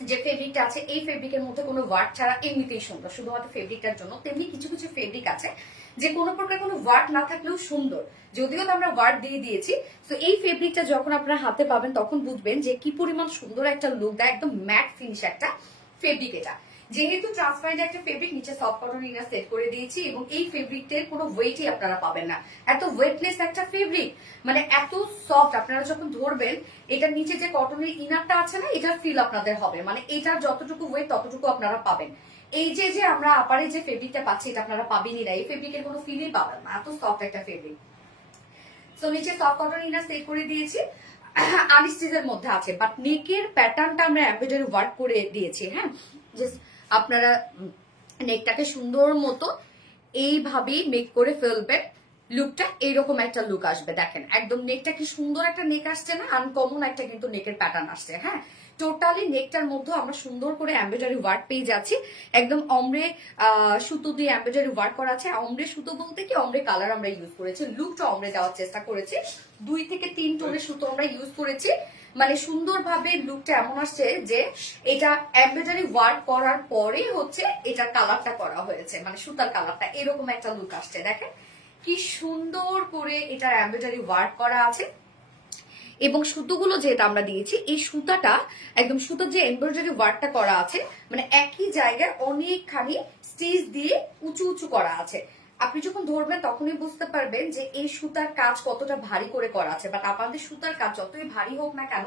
যে ফেব্রিকটা আছে, এই ফেব্রিকের মধ্যে কোনো ওয়ার্ক ছাড়া এমনিতেই সুন্দর, শুধুমাত্র ফেব্রিকটার জন্য। তেমনি কিছু কিছু ফেব্রিক আছে যে কোনো প্রকার কোনো ওয়ার্ক না থাকলেও সুন্দর, যদিও তো আমরা ওয়ার্ক দিয়ে দিয়েছি। তো এই ফেব্রিকটা যখন আপনারা হাতে পাবেন তখন বুঝবেন যে কি পরিমাণ সুন্দর একটা লুক দেয়, একদম ম্যাট ফিনিশ একটা ফেব্রিক এটা। যেহেতু ট্রান্সপারেন্ট একটা ফেব্রিক, নিচে সফট কটন ইনার সেট করে দিয়েছি এবং এই ফেব্রিকটার কোনো ওয়েটই আপনারা পাবেন না, এত ওয়েটলেস একটা ফেব্রিক, মানে এত সফট। আপনারা যখন ধরবেন এটার নিচে যে কটনের ইনারটা আছে না, এটার ফিল আপনাদের হবে, মানে এটার যতটুকু ওয়েট ততটুকু আপনারা পাবেন। এই যে আমরা আপারে যে ফেব্রিকটা পাচ্ছি এটা আপনারা পাবেনই না, এই ফেব্রিকের কোনো ফিলই পাবেন না, এত সফট একটা ফেব্রিক। সো নিচে সফট কটন ইনার সেট করে দিয়েছি, আনস্টিচের মধ্যে আছে, বাট নেকের প্যাটার্নটা আমরা এমব্রয়ডারি ওয়ার্ক করে দিয়েছি। হ্যাঁ, জাস্ট আপনারা নেকটাকে সুন্দর মতো এইভাবেই মেক করে ফেলবেন, লুকটা এইরকম একটা লুক আসবে। দেখেন একদম নেকটা কি সুন্দর একটা নেক আসছে না, আনকমন একটা কিন্তু নেকের প্যাটার্ন আসছে। হ্যাঁ, টোটালি নেকটার মধ্যে আমরা সুন্দর করে এমব্রয়ডারি ওয়ার্ক পেয়ে যাচ্ছি, একদম অমরে সুতো দিয়ে এমব্রয়ডারি ওয়ার্ক করা আছে। অমরে সুতো বলতে কি অমরে কালার আমরা ইউজ করেছি, লুকটা অমরে দেওয়ার চেষ্টা করেছি, 2 থেকে 3 টোনের সুতো আমরা ইউজ করেছি, মানে সুন্দরভাবে লুকটা এমন আসছে যে এটা এমব্রয়ডারি ওয়ার্ক করার পরে হচ্ছে এটা কালারটা করা হয়েছে, মানে সুতার কালারটা এরকম একটা লুক আসছে। দেখেন কি সুন্দর করে এটার এমব্রয়ডারি ওয়ার্ক করা আছে এবং সুতোগুলো যেটা আমরা দিয়েছি, এই সুতাটা একদম সুতার যে এমব্রয়ডারি ওয়ার্কটা করা আছে, মানে একই জায়গায় অনেকখানি স্টিচ দিয়ে উঁচু উঁচু করা আছে। আপনি যখন ধরবেন তখনই বুঝতে পারবেন যে এই সুতার কাজ কতটা ভারী করে করা আছে। বাট আপনাদের সুতার কাজ যতই ভারী হোক না কেন,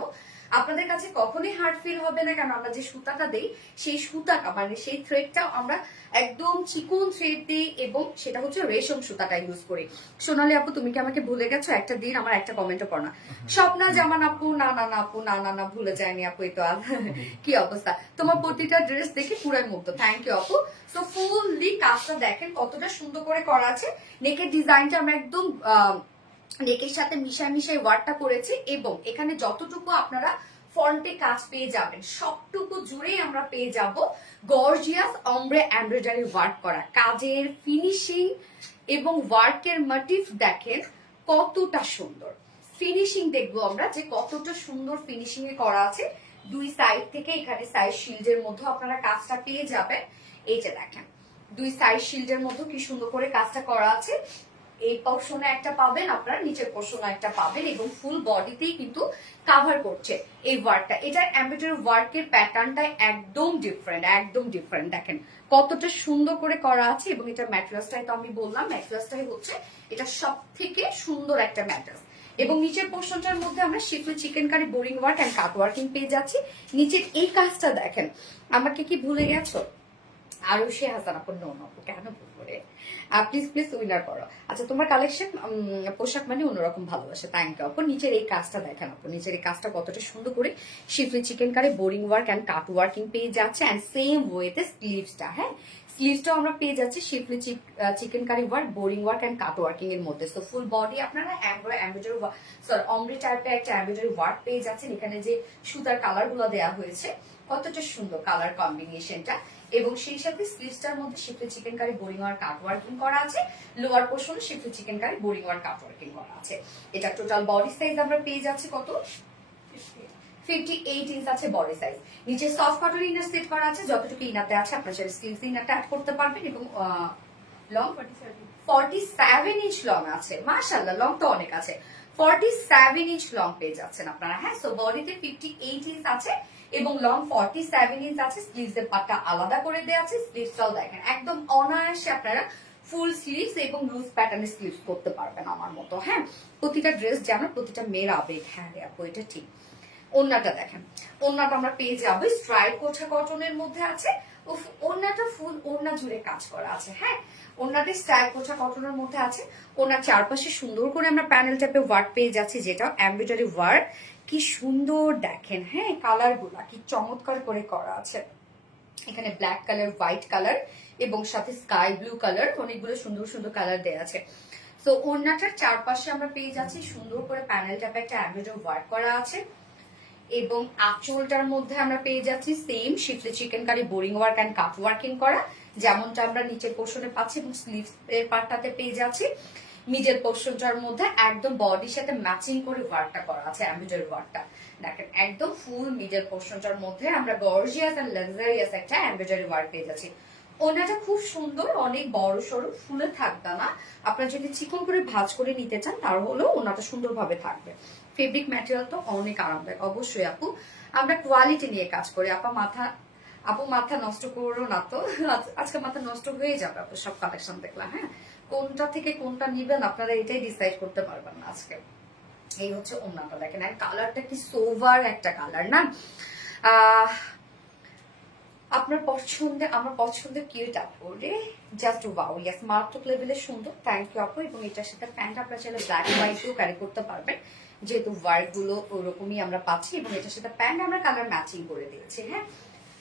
আপনাদের কাছে কখনোই হার্ড ফিল হবে না, কেন আমরা যে সুতাটা দেই সেই সুতাটা মানে সেই থ্রেডটা আমরা একদম চিকন থ্রেড দিই এবং সেটা হচ্ছে রেশম সুতাটা ইউজ করি। সোনালী আপু তুমি কি আমাকে ভুলে গেছো? একটা দিন আমার একটা কমেন্টও পড়ো না। স্বপ্না জামান আপু না না না আপু না না না ভুলে যায়নি আপু, এই তো কি অবস্থা, তোমার প্রতিটা ড্রেস দেখে পুরাই মুগ্ধ, থ্যাংক ইউ আপু। সো ফুললি কাজটা দেখেন কতটা সুন্দর করে করা আছে, নেকের ডিজাইনটা আমরা একদম নেকের সাথে মিশাই ওয়ার্কটা করেছি এবং এখানে যতটুকু আপনারা ফন্টে কাজ পেয়ে যাবেন সবটুকু জুড়েই আমরা পেয়ে যাব গর্জিয়াস অমব্রে এমব্রয়ডারি ওয়ার্ক করা। কাজের ফিনিশিং এবং ওয়ার্কের মোটিভ দেখেন কতটা সুন্দর, ফিনিশিং দেখবো আমরা যে কতটা সুন্দর ফিনিশিং এ করা আছে। 2 সাইড থেকে এখানে সাইড শিল্ডের মধ্যে আপনারা কাজটা পেয়ে যাবেন। এই যে দেখেন 2 সাইড শিল্ডের মধ্যে কি সুন্দর করে কাজটা করা আছে, এই পোর্শনে একটা পাবেন আপনারা, নিচের পোর্শনে একটা পাবেন এবং ফুল বডিতেই কিন্তু কভার করছে এই ওয়ার্কটা। এটা এমব্রয়ডারি ওয়ার্কের প্যাটার্নটা একদম ডিফারেন্ট দেখেন কতটা সুন্দর করে করা আছে এবং এটা ম্যাটেরিয়ালসটাই তো আমি বললাম, ম্যাটেরিয়ালসটাই হচ্ছে এটা সব থেকে সুন্দর একটা ম্যাটেরিয়ালস। এবং নিচের পোর্শনটার মধ্যে আমরা schiffli chicken curry boring work and cut working পেয়ে যাচ্ছি। নিচের এই কাজটা দেখেন, আমাকে কি ভুলে গেছো? আরো সে হাসান আপু নো আপু কেন ভুল করে, প্লিজ উইনার করো। আচ্ছা তোমার কালেকশন পোশাক মানে অন্যরকম ভালোবাসে, থ্যাংক ইউ আপু। নিচের এই কাজটা দেখেন আপু, নিচের এই কাজটা কতটা সুন্দর করে schiffli chicken curry boring work and cut working পেয়ে যাচ্ছে এন্ড সেম ওয়েতে স্লিভসটা, হ্যাঁ স্লিভসটাও আমরা পেয়ে যাচ্ছি schiffli chikankari work boring work and cut working এর মধ্যে। তো ফুল বডি আপনারা এমব্রয়ডারি অমরি টাইপের একটা এমব্রয়ডারি ওয়ার্ক পেয়ে যাচ্ছেন। এখানে যে সুতার কালার গুলো দেওয়া হয়েছে কতটা সুন্দর কালার কম্বিনেশনটা এবং সেই সাথে স্লিভসটার মধ্যে শিফলি চিকেন কারি বোরিং ওয়ার্ক কাট ওয়ার্কিং করা আছে, lower পোর্শনে শিফলি chicken curry boring work কাট ওয়ার্কিং করা আছে। এটা টোটাল বডি সাইজ আমরা পেয়ে যাচ্ছি কত 58 ইঞ্চ আছে বডি সাইজ। নিচে সফট কটন ইনার সেট করা আছে, যতটুকু ইনারতে আছে আপনারা সেটা স্লিভস ইনারটা অ্যাড করতে পারবেন এবং লং 47 ইঞ্চ লং আছে, মাশাআল্লাহ লং তো অনেক আছে, 47 ইঞ্চ লং পেয়ে যাচ্ছেন আপনারা। হ্যাঁ, সো বডিতে 58 ইঞ্চ আছে এবং লং 47 ইঞ্চ আছে। স্লিভস এর পাটটা আলাদা করে দেওয়া আছে, স্লিভসটাও দেখেন একদম অনায়াসে আপনারা ফুল স্লিভস এবং লুজ প্যাটার্নের স্লিভস করতে পারবেন আমার মতো। হ্যাঁ, প্রতিটা ড্রেস জানো প্রতিটা মেয়ের আবেগ, হ্যাঁ রে আপু এটা ঠিক। ওন্নাটা দেখেন, ওন্নাটা আমরা পেয়ে যাবো স্ট্রাইপ কোঠা কটনের মধ্যে আছে, ওন্নাটা ফুল ওন্না জুড়ে কাজ করা আছে। হ্যাঁ, ওন্নাটা স্ট্রাইপ কোঠা কটনের মধ্যে আছে, ওনার চারপাশে সুন্দর করে আমরা প্যানেল টাইপে ওয়ার্ক পেয়ে যাচ্ছি, যেটা এমব্রয়ডারি ওয়ার্ক কি সুন্দর দেখেন। হ্যাঁ, কালার গুলা কি চমৎকার করে করা আছে, এখানে ব্ল্যাক কালার, হোয়াইট কালার এবং সাথে স্কাই ব্লু কালার, অনেকগুলো সুন্দর সুন্দর কালার দেওয়া আছে। তো ওড়নাটার চারপাশে আমরা পেয়ে যাচ্ছি সুন্দর করে প্যানেল টাইপে একটা এমব্রয়ডারি ওয়ার্ক করা আছে এবং আঁচলটার মধ্যে আমরা পেয়ে যাচ্ছি সেম শিফটে chicken curry boring work and cut working করা, যেমনটা আমরা নিচের পোর্শনে পাচ্ছি এবং স্লিভস এর পার্টটাতে পেয়ে যাচ্ছি। মিডল পোর্শনটার মধ্যে একদম বডির সাথে ম্যাচিং করে ওয়ার্কটা করা আছে, এমব্রয়ডারি ওয়ার্কটা দেখেন একদম ফুল মিডল পোর্শনটার মধ্যে আমরা গর্জিয়াস এন্ড লাক্সারিয়াস একটা এমব্রয়ডারি ওয়ার্ক পেয়ে যাচ্ছি। ওনাটা খুব সুন্দর, অনেক বড় সড়ো, ফুলে থাকবে না। আপনারা যদি চিকন করে ভাঁজ করে নিতে চান তাহলেও ওনাটা সুন্দরভাবে থাকবে। ফেব্রিক ম্যাটেরিয়াল তো অনেক আরামদায়ক। অবশ্যই আপু আমরা কোয়ালিটি নিয়ে কাজ করি। আপু মাথা নষ্ট করো না তো, আজকে মাথা নষ্ট হয়ে যাবে আপু সব কালেকশন দেখলাম। হ্যাঁ, কোনটা থেকে কোনটা নিবেন আপনারা এটাই ডিসাইড করতে পারবেন না আজকে। এই হচ্ছে ওন্নাটা দেখেন, আর কালারটা কি সোভার একটা কালার না। আপনার পছন্দের, আমার পছন্দের কিউট আপু রে, জাস্ট ওয়াও, ইয়েস মারাত্মক লেভেলের সুন্দর। থ্যাংক ইউ আপু। এবং এটার সাথে প্যান্ট আপনারা চাইলে ব্ল্যাক হোয়াইটও ক্যারি করতে পারবেন, যেহেতু ওয়ার্ক গুলো ওরকমই আমরা পাচ্ছি এবং এটার সাথে প্যান্ট আমরা কালার ম্যাচিং করে দিয়েছি। হ্যাঁ,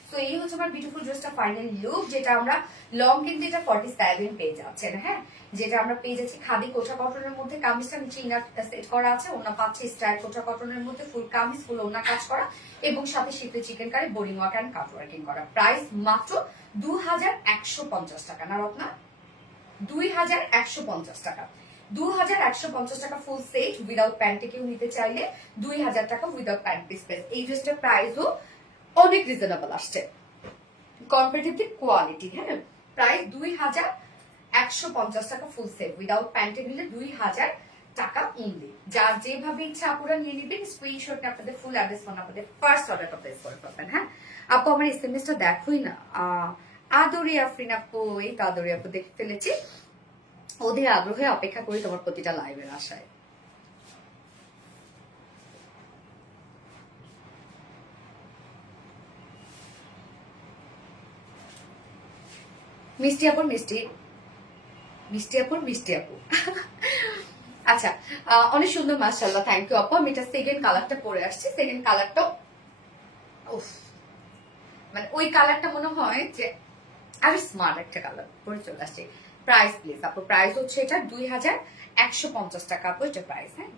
তো এই হচ্ছে আমার বিউটিফুল ড্রেসটা ফাইনাল লুক, যেটা আমরা লং কিন্তু এটা 47 পেয়ে যাচ্ছেন। হ্যাঁ, যেটা আমরা পেয়ে যাচ্ছি খাদি কোটা কটনের মধ্যে, কামিজটা নিচে ইনার সেট করা আছে, ওনা পাচ্ছি স্টাইল কোটা কটনের মধ্যে, ফুল কামিজ ফুল ওনা কাজ করা এবং সাথে শিফটে chicken curry boring work and cut working করা। প্রাইস মাত্র 2150 টাকা না রত্না, 2150 টাকা। 2150 টাকা ফুল সেট উইদাউট প্যান্টে কেউ নিতে চাইলে 2000 টাকা উইদাউট প্যান্ট পিস। এই ড্রেসটার প্রাইসও অনেক রিজনেবল আসছে, কম্পিটিটিভ কোয়ালিটি। হ্যাঁ, প্রাইস 2150 টাকা ফুল সেট উইদাউট প্যান্টে নিলে 2000 টাকা অনলি। যার যেভাবে ইচ্ছা আপুরা নিয়ে নিবেন, স্ক্রিনশটে আপনাদের ফুল অ্যাড্রেস ফোন আপনাদের ফার্স্ট অর্ডারটা প্লেস করে পাবেন। হ্যাঁ আপু, আমার এসএমএসটা দেখোই না। আদরি আফরিন আপু, এই তো আদরি আপু দেখে ফেলেছি। ওদের আগ্রহে অপেক্ষা করি তোমার প্রতিটা লাইভের আশায়। মিষ্টি আপুর মিষ্টি, মিষ্টি আপুর মিষ্টি আপু। আচ্ছা, অনেক সুন্দর মাশাআল্লাহ, থ্যাংক ইউ আপু। আমি এটা সেকেন্ড কালারটা পরে আসছি, সেকেন্ড কালারটাও মানে ওই কালারটা মনে হয় যে আরো স্মার্ট একটা কালার পরে চলে আসছে। প্রাইস প্লিজ আপু, প্রাইস হচ্ছে এটা 2150 টাকা আপু, এটা প্রাইস। হ্যাঁ,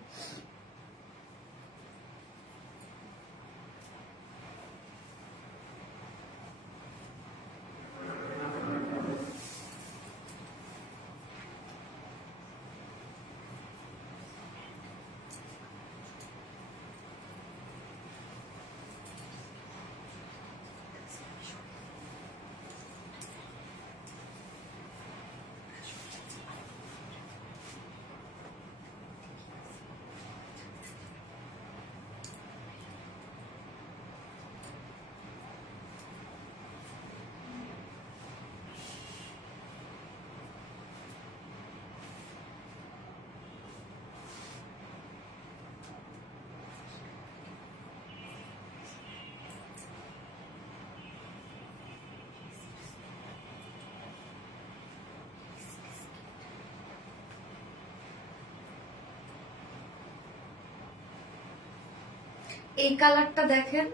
এই কালারটা দেখেন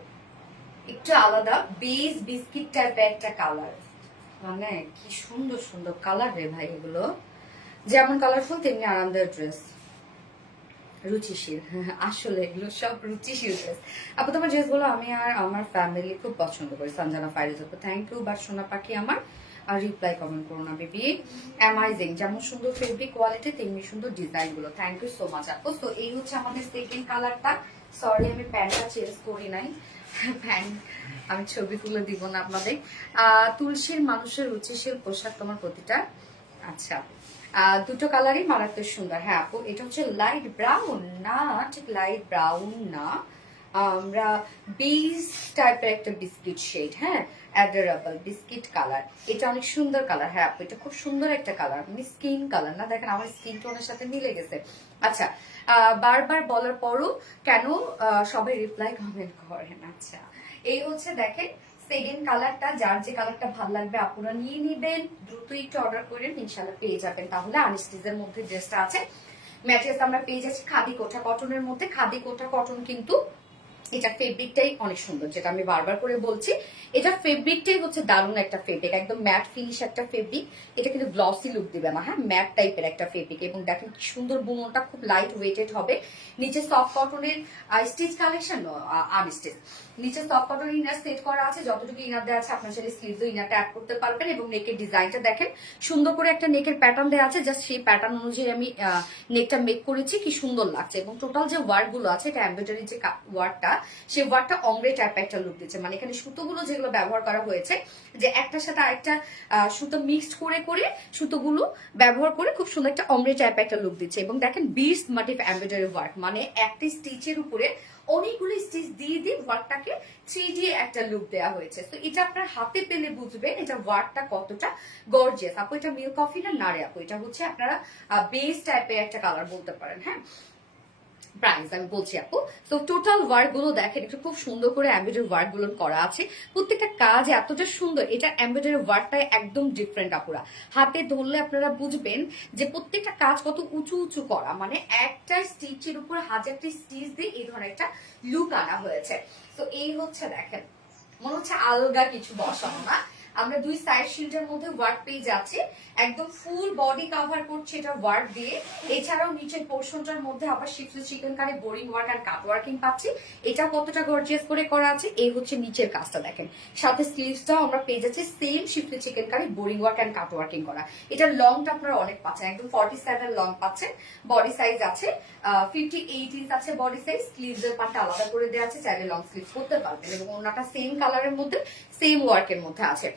একটু আলাদা, বেজ বিস্কিট টাইপের একটা কালার, মানে কি সুন্দর সুন্দর কালার রে ভাই এগুলো। যেমন কালারফুল তেমনি আরামদায়ক ড্রেস, রুচিশীল। আসলে এগুলো সব রুচিশীল ড্রেস। আপু তোমার ড্রেসগুলো আমি আর আমার ফ্যামিলি খুব পছন্দ করি। সঞ্জনা ফাইরুজ আপু, থ্যাংক ইউ। বাট সোনা পাখি আমার আর রিপ্লাই কমেন্ট করো না বেবি। অ্যামাইজিং, যেমন সুন্দর ফেব্রিক কোয়ালিটি তেমনি সুন্দর ডিজাইন গুলো। থ্যাংক ইউ সো মাচ আপু। তো এই হচ্ছে আমাদের সেকেন্ড কালারটা। সরি আমি প্যান্টটা চেঞ্জ করি নাই, প্যান্ট আমি ছবি তুলে দিব না আপনাদের। তুলসীর মানুষের রুচিশীল পোশাক তোমার প্রতিটা। আচ্ছা, দুটো কালারই মারাত্মক সুন্দর। হ্যাঁ আপু, এটা হচ্ছে লাইট ব্রাউন না, ঠিক লাইট ব্রাউন না, আমরা বেজ টাইপের একটা বিস্কিট শেড। হ্যাঁ, অ্যাডোরেবল বিস্কিট কালার, এটা অনেক সুন্দর কালার। হ্যাঁ আপু, এটা খুব সুন্দর একটা কালার, মানে স্কিন কালার না, দেখেন আমার স্কিন টোনের সাথে মিলে গেছে। আচ্ছা, বারবার বলার পরও কেন সবাই রিপ্লাই কমেন্ট করেন। আচ্ছা, এই হচ্ছে দেখেন সেকেন্ড কালারটা। যার যে কালারটা ভালো লাগবে আপুরা নিয়ে নিবেন, দ্রুত একটু অর্ডার করেন, ইনশাল্লাহ পেয়ে যাবেন। তাহলে আনস্টিচের মধ্যে ড্রেসটা আছে, ম্যাটেরিয়ালস আমরা পেয়ে যাচ্ছি খাদি কোটা কটনের মধ্যে। খাদি কোটা কটন কিন্তু এটা ফেব্রিকটাই অনেক সুন্দর, যেটা আমি বারবার করে বলছি, এটা ফেব্রিকটাই হচ্ছে দারুণ একটা ফেব্রিক, একদম ম্যাট ফিনিশ একটা ফেব্রিক। এটা কিন্তু গ্লসি লুক দিবে না, হ্যাঁ, ম্যাট টাইপের একটা ফেব্রিক। এবং দেখেন কি সুন্দর বুননটা, খুব লাইট ওয়েটেড হবে। নিচে সফট কটনের স্টিচ কালেকশন, আনস্টিচ, নিচে সফট কটন ইনার সেট করা আছে, যতটুকু ইনার দেওয়া আছে আপনার সাথে স্লিভস ইনারটা অ্যাড করতে পারবেন। এবং নেকের ডিজাইনটা দেখেন, সুন্দর করে একটা নেকের প্যাটার্ন দেওয়া আছে, জাস্ট সেই প্যাটার্ন অনুযায়ী আমি নেকটা মেক করেছি, কি সুন্দর লাগছে। এবং টোটাল যে ওয়ার্ক গুলো আছে, এটা এমব্রয়ডারি যে ওয়ার্কটা, সেই ওয়ার্কটা অমরে টাইপ একটা লুক দিচ্ছে। মানে এখানে সুতোগুলো যেগুলো ব্যবহার করা হয়েছে, যে একটার সাথে আরেকটা সুতো মিক্সড করে করে সুতোগুলো ব্যবহার করে খুব সুন্দর একটা অমরে টাইপ একটা লুক দিচ্ছে। এবং দেখেন বিটস মোটিভ এমব্রয়ডারি ওয়ার্ক, মানে একটা স্টিচের উপরে অনেকগুলো স্টিচ দিয়ে দিয়ে ওয়ার্কটাকে 3D একটা লুক দেওয়া হয়েছে। তো এটা আপনার হাতে পেলে বুঝবেন এটা ওয়ার্কটা কতটা গর্জিয়াস। আপু এটা মিল্ক কফি না নারে আপু, এটা হচ্ছে আপনারা বেস টাইপের একটা কালার বলতে পারেন, হ্যাঁ। প্রাইস আমি বলছি আপু। তো টোটাল ওয়ার্ক গুলো দেখেন, একটু খুব সুন্দর করে এমব্রয়ডারি ওয়ার্ক গুলো করা আছে, প্রত্যেকটা কাজ এতটা সুন্দর। এটা এমব্রয়ডারি ওয়ার্কটাই একদম ডিফারেন্ট আপুরা, হাতে ধরলে আপনারা বুঝবেন যে প্রত্যেকটা কাজ কত উঁচু উঁচু করা, মানে একটা স্টিচের উপর হাজারটি স্টিচ দিয়ে এই ধরনের একটা লুক আনা হয়েছে। তো এই হচ্ছে দেখেন, মনে হচ্ছে আলগা কিছু বসানো না। আমরা দুই সাইড শিল্ডের মধ্যে ওয়ার্ক পেয়ে যাচ্ছি, একদম ফুল বডি কভার করছে এটা ওয়ার্ক দিয়ে। এছাড়াও নিচের পোর্শনটার মধ্যে আবার schiffli chicken curry boring work আর কাট ওয়ার্কিং পাচ্ছি। এটা কতটা গর্জিয়াস করে করা আছে, এই হচ্ছে নিচের কাজটা দেখেন। সাথে স্লিভসটাও আমরা পেয়ে যাচ্ছি same shift chicken curry boring work and cut working করা। এটা লংটা আপনারা অনেক পাচ্ছেন, একদম 47 লং পাচ্ছেন। বডি সাইজ আছে 58 ইঞ্চ আছে বডি সাইজ। স্লিভস এর পার্টটা আলাদা করে দেওয়া আছে, চাইলে লং স্লিভ করতে পারবেন। এবং ওনাটা সেম কালারের মধ্যে সেম ওয়ার্কের মধ্যে আছে।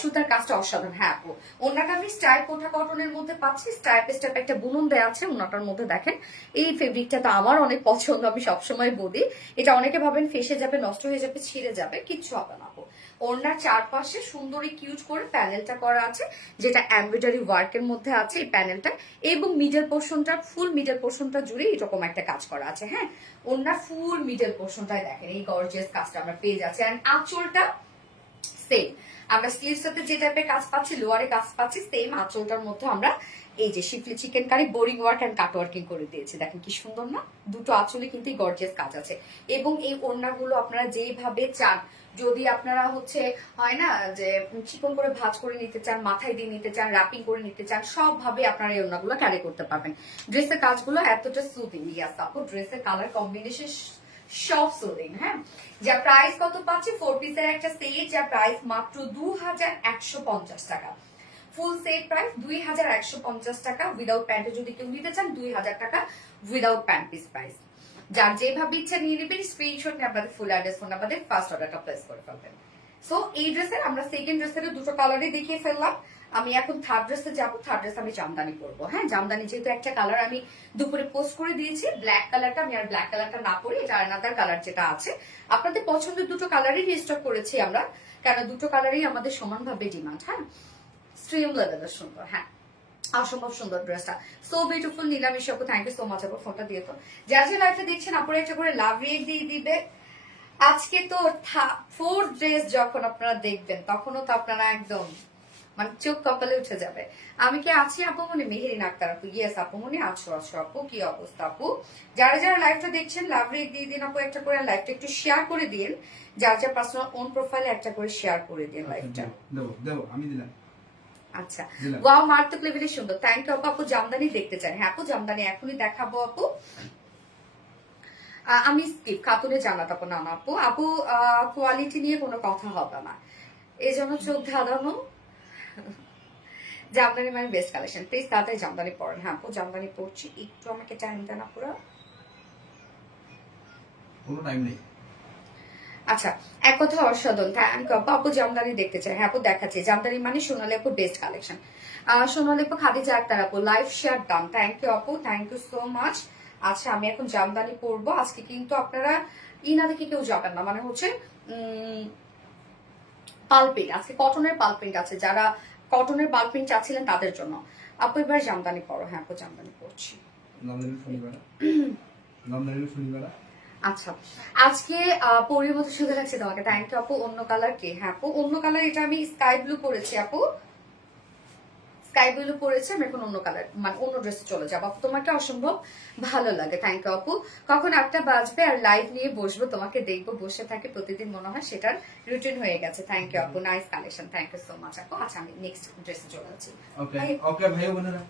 সুতার কাজটা অসাধারণ, হ্যাঁ আপু। ওনাটা আমি স্ট্রাইপ কোঠা কটনের মধ্যে পাচ্ছি, স্ট্রাইপ স্টেপ একটা বুনন দেওয়া আছে ওনাটার মধ্যে। দেখেন এই ফেব্রিকটা তো আমার অনেক পছন্দ, আমি সবসময় বলি। এটা অনেকে ভাবেন ফেসে যাবে, নষ্ট হয়ে যাবে, ছিঁড়ে যাবে, কিচ্ছু হবে না আপু। ওনার চারপাশে সুন্দরী কিউট করে প্যানেলটা করা আছে, যেটা এমব্রয়ডারি ওয়ার্কের মধ্যে আছে এই প্যানেলটা। এবং মিডল পোর্শনটা, ফুল মিডল পোর্শনটা জুড়ে এরকম একটা কাজ করা আছে, হ্যাঁ। ওনার ফুল মিডল পোর্শনটাই দেখেন এই গর্জিয়াস কাজটা আমরা পেয়ে যাচ্ছি। এন্ড আঁচলটা সেম, আমরা স্লিভস সাথে যে টাইপের কাজ পাচ্ছি, লোয়ারে কাজ পাচ্ছি, সেম আঁচলটার মধ্যে আমরা এই যে schiffli chicken curry boring work and cut working করে দিয়েছি। দেখেন কি সুন্দর না, দুটো আঁচলে কিন্তু গর্জিয়াস কাজ আছে। এবং এই ওড়নাগুলো আপনারা যেভাবে চান, যদি আপনারা হচ্ছে হয় না যে চিকন করে ভাঁজ করে নিতে চান, মাথায় দিয়ে নিতে চান, র্যাপিং করে নিতে চান, সব ভাবে আপনারা এই ওড়নাগুলো ক্যারি করতে পারবেন। ড্রেসের কাজগুলো এতটা সুদিং, ইয়াস আপু, ড্রেসের কালার কম্বিনেশন সব সুদিং, হ্যাঁ। যা প্রাইস কত পাচ্ছি, 4 পিসের একটা সেট, যা প্রাইস মাত্র 2150 টাকা। ফুল সেট প্রাইস 2150 টাকা। উইদাউট প্যান্টে যদি কেউ নিতে চান 2000 টাকা উইদাউট প্যান্ট পিস প্রাইস। যার যেভাবে ইচ্ছা নিয়ে নেবেন, স্ক্রিনশট নিয়ে আপনাদের ফুল অ্যাড্রেস ফোন নাম্বারে ফার্স্ট অর্ডারটা প্লেস করে ফেলবেন। সো এই ড্রেসের আমরা সেকেন্ড ড্রেসের দুটো কালারই দেখিয়ে ফেললাম। আমি এখন থার্ড ড্রেসে যাবো। থার্ড ড্রেস আমি জামদানি পরবো, হ্যাঁ। জামদানি যেহেতু একটা কালার আমি দুপুরে পোস্ট করে দিয়েছি, ব্ল্যাক কালারটা, আমি আর ব্ল্যাক কালারটা না পরি, এটা আনাদার কালার যেটা আছে। আপনাদের পছন্দের দুটো কালারই রিস্টক করেছি আমরা, কারণ দুটো কালারই আমাদের সমানভাবে ডিমান্ড, হ্যাঁ। স্ট্রিম লেভেলের সুন্দর, হ্যাঁ, অসম্ভব সুন্দর ড্রেসটা, সো বিউটিফুল। নীলামিশা আপু, থ্যাংক ইউ সো মাচ আপু, ফোনটা দিয়ে তো। যারা যে লাইফে দেখছেন আপুরে একটা করে লাভ রিয়েক্ট দিয়ে দিবে। আজকে তো ফোর্থ ড্রেস যখন আপনারা দেখবেন, তখনও তো আপনারা একদম মানে চোখ কপালে উঠে যাবে। আমি কি আছি আপু মনে, মেহেরিন আক্তার আপু, ইয়েস আপু মনে আছো, আছো আপু, কি অবস্থা আপু। যারা যারা লাইভটা দেখছেন লাভ রিয়েক্ট দিয়ে দিন আপু একটা করে, লাইভটা একটু শেয়ার করে দিন, যার যার পার্সোনাল ওন প্রোফাইলে একটা করে শেয়ার করে দিন লাইভটা। দেবো আমি দিলাম। আচ্ছা, ওয়াও, মারাত্মক লেভেলের সুন্দর, থ্যাংক ইউ আপু। আপু জামদানি দেখতে চান, হ্যাঁ আপু জামদানি এখনই দেখাবো আপু। আমি স্কিপ খাতুনে জানাত আপু, না আপু, আপু কোয়ালিটি নিয়ে কোনো কথা হবে না, এই জন্য চোখ ধাঁধানো। জামদানি মানে বেস্ট কালেকশন, প্লিজ তাড়াতাড়ি জামদানি পড়েন। হ্যাঁ আপু জামদানি পড়ছি, একটু আমাকে টাইম দেন আপুরা। কোনো টাইম নেই। আচ্ছা, এক কথা অসাধারণ, থ্যাংক ইউ আপু। আপু জামদানি দেখতে চাই, হ্যাঁ আপু দেখাচ্ছি। জামদানি মানে সোনালী আপু বেস্ট কালেকশন। সোনালী আপু, খাদিজা আক্তার আপু, live share done, thank you আপু, থ্যাংক ইউ সো মাচ। আচ্ছা, আমি এখন জামদানি পরবো। আজকে কিন্তু আপনারা ইনা দেখে কেউ যাবেন না, মানে হচ্ছে পালপিং, আজকে কটনের পালপিং আছে, যারা কটনের পালপিং চাচ্ছিলেন তাদের জন্য। আপু এবার জামদানি পরো, হ্যাঁ আপু জামদানি পরছি। আচ্ছা, আজকে পরির মতো সুন্দর লাগছে তোমাকে, থ্যাংক ইউ আপু। অন্য কালার কে, হ্যাঁ আপু অন্য কালার, এটা আমি স্কাই ব্লু পরেছি আপু, স্কাই ব্লু পরেছে, আমি এখন অন্য কালার মানে অন্য ড্রেসে চলে যাবো। আপু তোমাকে অসম্ভব ভালো লাগে, থ্যাংক ইউ আপু। কখন 8টা বাজবে আর লাইভ নিয়ে বসবো, তোমাকে দেখবো, বসে থাকে প্রতিদিন মনে হয়, সেটার রুটিন হয়ে গেছে। থ্যাংক ইউ আপু, nice collection, thank you so much আপু। আচ্ছা আমি নেক্সট ড্রেসে চলে যাচ্ছি। ওকে ওকে ভাই বোনেরা,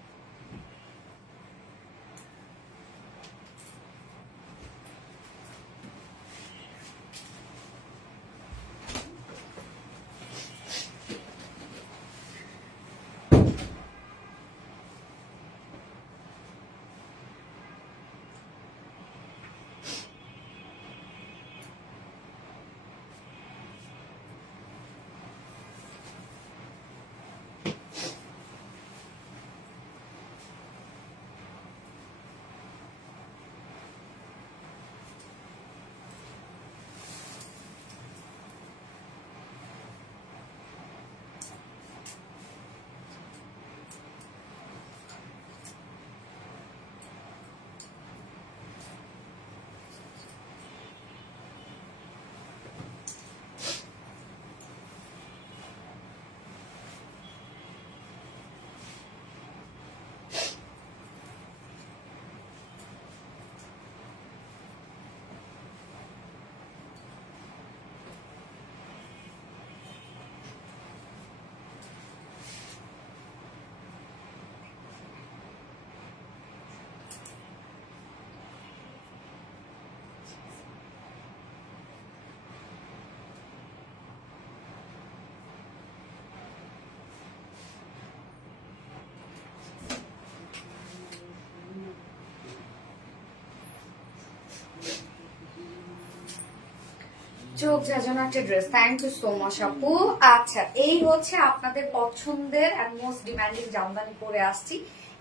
চোখ জাজানো একটা dress, thank you so much আপু। আচ্ছা এই হচ্ছে আপনাদের পছন্দের এন্ড মোস্ট ডিমান্ডিং জামদানি পরে আসছি।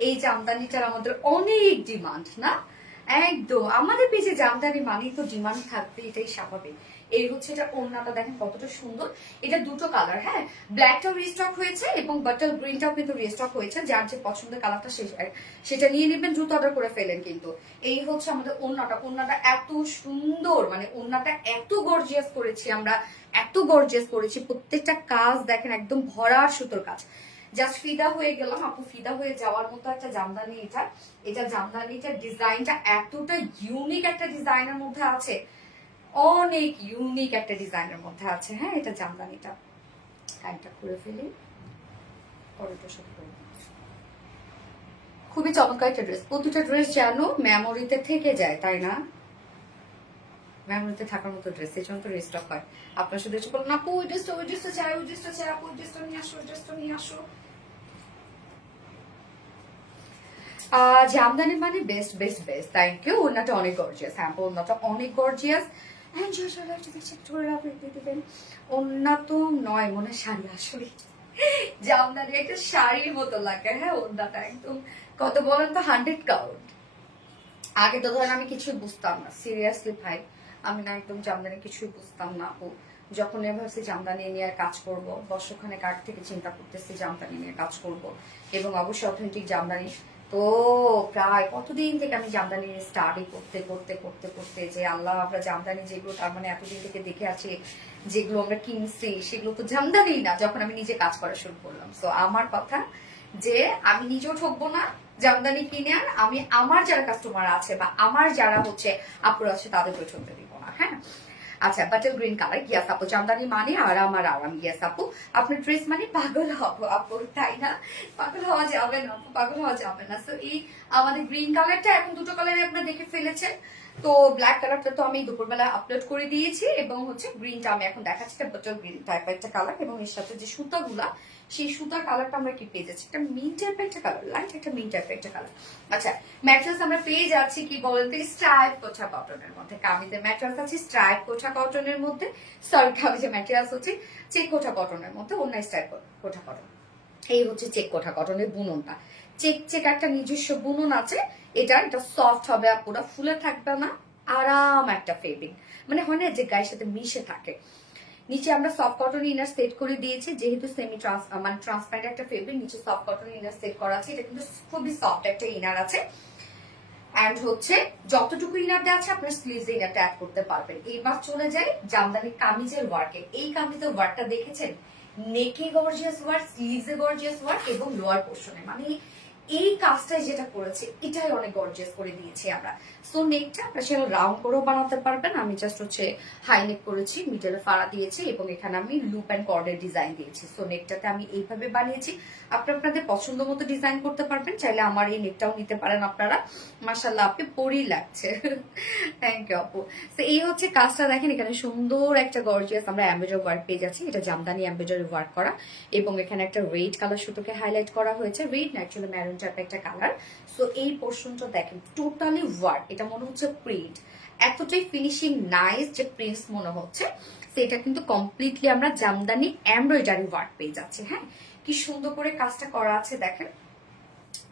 এই জামদানিটার আমাদের অনেক ডিমান্ড না, একদম আমাদের পেজে জামদানি মানেই তো ডিমান্ড থাকবে, এটাই স্বাভাবিক। এই হচ্ছে এটা, ওড়নাটা দেখেন কতটা সুন্দর। এটা দুটো কালার, হ্যাঁ, ব্ল্যাকটাও রিস্টক হয়েছে এবং বাটল গ্রিনটাও কিন্তু রিস্টক হয়েছে। যার যে পছন্দের কালারটা সেটা নিয়ে নেবেন, দ্রুত অর্ডার করে ফেলেন। কিন্তু এই হচ্ছে আমাদের ওড়নাটা, ওড়নাটা এত সুন্দর, মানে ওড়নাটা এত গর্জিয়াস করেছি আমরা, এত গর্জিয়াস করেছি। প্রত্যেকটা কাজ দেখেন একদম ভরার সুতোর কাজ। জাস্ট ফিদা হয়ে গেলাম আপু, ফিদা হয়ে যাওয়ার মতো একটা জামদানি এটা। এটা জামদানিটার ডিজাইনটা এতটা ইউনিক একটা ডিজাইনের মধ্যে আছে, অনেক ইউনিক একটা ডিজাইনের মধ্যে আছে। হ্যাঁ এটা জামদানিটা, কাইটা করে ফেলি, পরেরটার সাথে করে দিই। খুবই চমৎকার একটা ড্রেস। প্রতিটা ড্রেস যেন মেমোরিতে থেকে যায়, তাই না? মেমোরিতে থাকার মতো ড্রেস, এই জন্য তো রিস্টক হয়। আপনার শুধু এসে বলুন আপু ওই ড্রেসটা চাই, ওই ড্রেসটা চাই, আপু ওই ড্রেসটা নিয়ে আসো, ওই ড্রেসটা নিয়ে আসো। জামদানি মানে best best best, thank you. ওনাটা অনেক গর্জিয়াস, হ্যাঁ ওনাটা অনেক গর্জিয়াস। ওনা তো নয়, মনে শাড়ি, আসলে জামদানি একটা শাড়ির মতো লাগে। হ্যাঁ ওনাটা একদম কত বলেন তো, 100 কাউন্ট। আগে তো ধরেন আমি কিছুই বুঝতাম না, সিরিয়াসলি ভাই, আমি না একদম জামদানি কিছুই বুঝতাম না আপু। যখন ভাবছি জামদানি নিয়ে কাজ করব, বর্ষখানেক আগ থেকে চিন্তা করতেছি জামদানি নিয়ে কাজ করব, এবং অবশ্যই অথেন্টিক জামদানি। তো প্রায় কতদিন থেকে আমি জামদানি স্টাডি করতে করতে করতে করতে, যে আল্লাহ আমরা জামদানি যেগুলো তার মানে এতদিন থেকে দেখে আছি, যেগুলো আমরা কিনছি সেগুলো তো জামদানি না, যখন আমি নিজে কাজ করা শুরু করলাম। তো আমার কথা যে আমি নিজেও ঠকবো না জামদানি কিনে, আর আমি আমার যারা কাস্টমার আছে বা আমার যারা হচ্ছে আপুরা আছে তাদেরকে ঠকতে দিব না। হ্যাঁ আচ্ছা, বাটল গ্রিন কালার, ইয়াস আপু। জামদানি মানে আরাম আর আরাম, ইয়াস আপু। আপনার ড্রেস মানে পাগল হবো আপু, তাই না? পাগল হওয়া যাবে না আপু, পাগল হওয়া যাবে না। তো এই আমাদের গ্রিন কালারটা এখন দুটো কালারে আপনারা দেখে ফেলেছেন। তো ব্ল্যাক কালারটা তো আমি দুপুরবেলা আপলোড করে দিয়েছি, এবং হচ্ছে গ্রিনটা আমি এখন দেখাচ্ছি, এটা বাটল গ্রিন টাইপের একটা কালার, এবং এর সাথে যে সুতাগুলা, সেই সুতার কালারটা আমরা কি পেয়ে যাচ্ছি, একটা মিন টাইপের একটা কালার, লাইট একটা মিন টাইপের একটা কালার। আচ্ছা ম্যাট্রেস আমরা পেয়ে যাচ্ছি কি বলতে, স্ট্রাইপ কোঠা কটনের মধ্যে। কামিজের ম্যাট্রেস আছে স্ট্রাইপ কোঠা কটনের মধ্যে, সরি কামিজের ম্যাট্রেস হচ্ছে চেক কোঠা কটনের মধ্যে, অন্য স্ট্রাইপ কোঠা কটন। এই হচ্ছে চেক কোঠা কটনের বুননটা, চেক চেক একটা নিজস্ব বুনন আছে। এটা সফট হবে, পুরো ফুলে থাকবে না, আরাম একটা ফেব্রিক, মানে হয় না যে গায়ের সাথে মিশে থাকে। নিচে আমরা সফট কটন ইনার সেট করে দিয়েছি, যেহেতু সেমি মানে ট্রান্সপারেন্ট একটা ফেব্রিক, নিচে সফট কটন ইনার সেট করা আছে। এটা কিন্তু খুবই সফট একটা ইনার আছে, এন্ড হচ্ছে যতটুকু ইনার দেওয়া আছে আপনার স্লিভস ইনারটা অ্যাড করতে পারবেন। এইবার চলে যাই জামদানি কামিজের ওয়ার্কে। এই কামিজের ওয়ার্কটা দেখেছেন নেকে গর্জিয়াস ওয়ার্ক, স্লিভসে গর্জিয়াস ওয়ার্ক এবং লোয়ার পোর্শনে, মানে এই কাজটাই যেটা করেছে এটাই অনেক গর্জিয়াস করে দিয়েছি আমরা। সো নেকটা আপনারা সেটা রাউন্ড করেও বানাতে পারবেন। আমি জাস্ট হচ্ছে হাই নেক করেছি, মিডলে ফাড়া দিয়েছি এবং এখানে আমি লুপ অ্যান্ড কর্ডের ডিজাইন দিয়েছি। সো নেকটাতে আমি এইভাবে বানিয়েছি। আপনাদের পছন্দ মতো ডিজাইন করতে পারবেন, চাইলে আমার এই নেকটাও নিতে পারেন আপনারা। মাশাআল্লাহ আপনি পরেই লাগছে, থ্যাংক ইউ আপু। তো এই হচ্ছে কাজটা দেখেন, এখানে সুন্দর একটা গর্জিয়াস আমরা এমব্রয়ডারি ওয়ার্ক পেয়ে যাচ্ছি। এটা জামদানি এমব্রয়ডারি ওয়ার্ক করা এবং এখানে একটা রেড কালার সুতোকে হাইলাইট করা হয়েছে, রেড না অ্যাকচুয়ালি ম্যারুন টাইপের একটা কালার। সো এই পোর্শনটা দেখেন টোটালি ওয়ার্ক, এটা মনে হচ্ছে প্রিন্ট, এতটাই ফিনিশিং নাইস যে প্রিন্টস মনে হচ্ছে। এটা কিন্তু কমপ্লিটলি আমরা জামদানি এমব্রয়ডারি ওয়ার্ক পেয়ে যাচ্ছি। হ্যাঁ, কি সুন্দর করে কাজটা করা আছে দেখেন।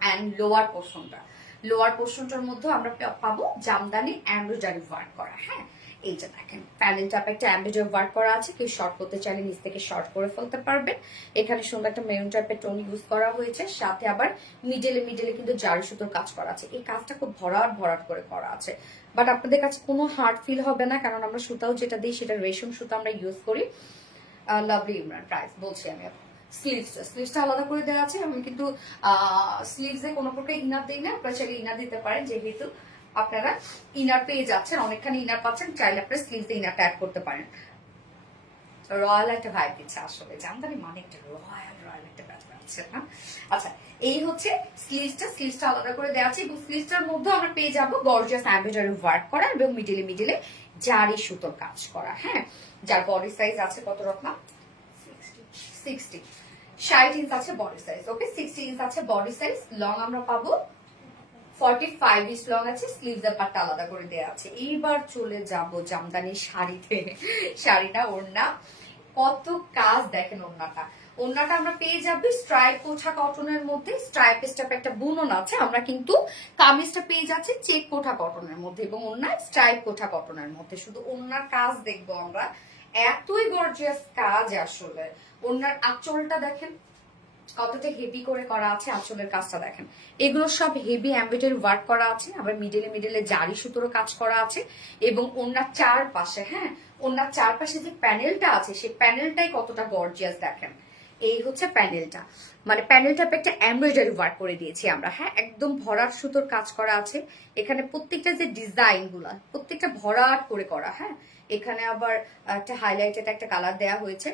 অ্যান্ড লোয়ার পোর্শনটার মধ্যে আমরা পাবো জামদানি এমব্রয়ডারি ওয়ার্ক করা। হ্যাঁ, এইটা দেখেন প্যানেল টাইপ একটা এমব্রয়ডারি ওয়ার্ক করা আছে, কেউ শর্ট করতে চাইলে নিচ থেকে শর্ট করে ফেলতে পারবেন। এখানে সুন্দর একটা মেরুন টাইপের টোন ইউজ করা হয়েছে, সাথে আবার মিডলে কিন্তু জারি সুতোর কাজ করা আছে। এই কাজটা খুব ভরাট করে করা আছে, বাট আপনাদের কাছে কোনো হার্ড ফিল হবে না, কারণ আমরা সুতাও যেটা দিই সেটা রেশম সুতা আমরা ইউজ করি। লাভলি ইমরান প্রাইস বলছি আমি। স্লিভসটা আলাদা করে দেওয়া আছে, আমি কিন্তু স্লিভসে কোনো প্রকার ইনার দিই না, আপনারা চাইলে ইনার দিতে পারেন, যেহেতু আপনারা ইনার পেয়ে যাচ্ছেন, অনেকখানি ইনার পাচ্ছেন, চাইলে আপনারা স্লিভসে ইনারটা অ্যাড করতে পারেন। রয়্যাল একটা ভাইব দিচ্ছে আসলে, জামদানি মানে একটা রয়্যাল একটা ব্যাপার আছে না। আচ্ছা, এই হচ্ছে স্লিভসটা আলাদা করে দেওয়া আছে এবং স্লিভসটার মধ্যে আমরা পেয়ে যাবো গর্জিয়াস এমব্রয়ডারি ওয়ার্ক করা এবং মিডিলে জারি সুতোর কাজ করা। হ্যাঁ, যার বডি সাইজ আছে কত রকম 60 ইঞ্চ আছে বডি সাইজ। ওকে, 60 ইঞ্চ আছে বডি সাইজ। লং আমরা পাবো 45 ইঞ্চ লং আছে, স্লিভস এর পাটটা আলাদা করে দেওয়া আছে। এইবার চলে যাব জামদানি শাড়িতে। শাড়িটা ওড়না কত কাজ দেখেন, ওড়নাটা আমরা পেয়ে যাবো স্ট্রাইপ কোঠা কটনের মধ্যে, স্ট্রাইপ একটা বুনন আছে। আমরা কিন্তু কামিজটা পেয়ে যাচ্ছি চেক কোঠা কটনের মধ্যে এবং ওড়না স্ট্রাইপ কোঠা কটনের মধ্যে। শুধু ওড়নার কাজ দেখবো আমরা, এতই গর্জিয়াস কাজ আসলে। ওড়নার আঁচলটা দেখেন কতটা হেভি করে করা আছে, আঁচলের কাজটা দেখেন, এগুলো সব হেভি এমব্রয়ডারি ওয়ার্ক করা আছে। আবার মিডলে জারি সুতোর কাজ করা আছে এবং ওড়নার চারপাশে, হ্যাঁ ওড়নার চারপাশে যে প্যানেলটা আছে সেই প্যানেলটাই কতটা গর্জিয়াস দেখেন। এই হচ্ছে প্যানেলটা, মানে প্যানেলটা একটা এমব্রয়ডারি ওয়ার্ক করে দিয়েছি আমরা। হ্যাঁ, একদম ভরাট সুতোর কাজ করা আছে। এখানে প্রত্যেকটা যে ডিজাইন গুলা প্রত্যেকটা ভরাট করে করা। হ্যাঁ, এখানে আবার একটা হাইলাইটেড একটা কালার দেওয়া হয়েছে।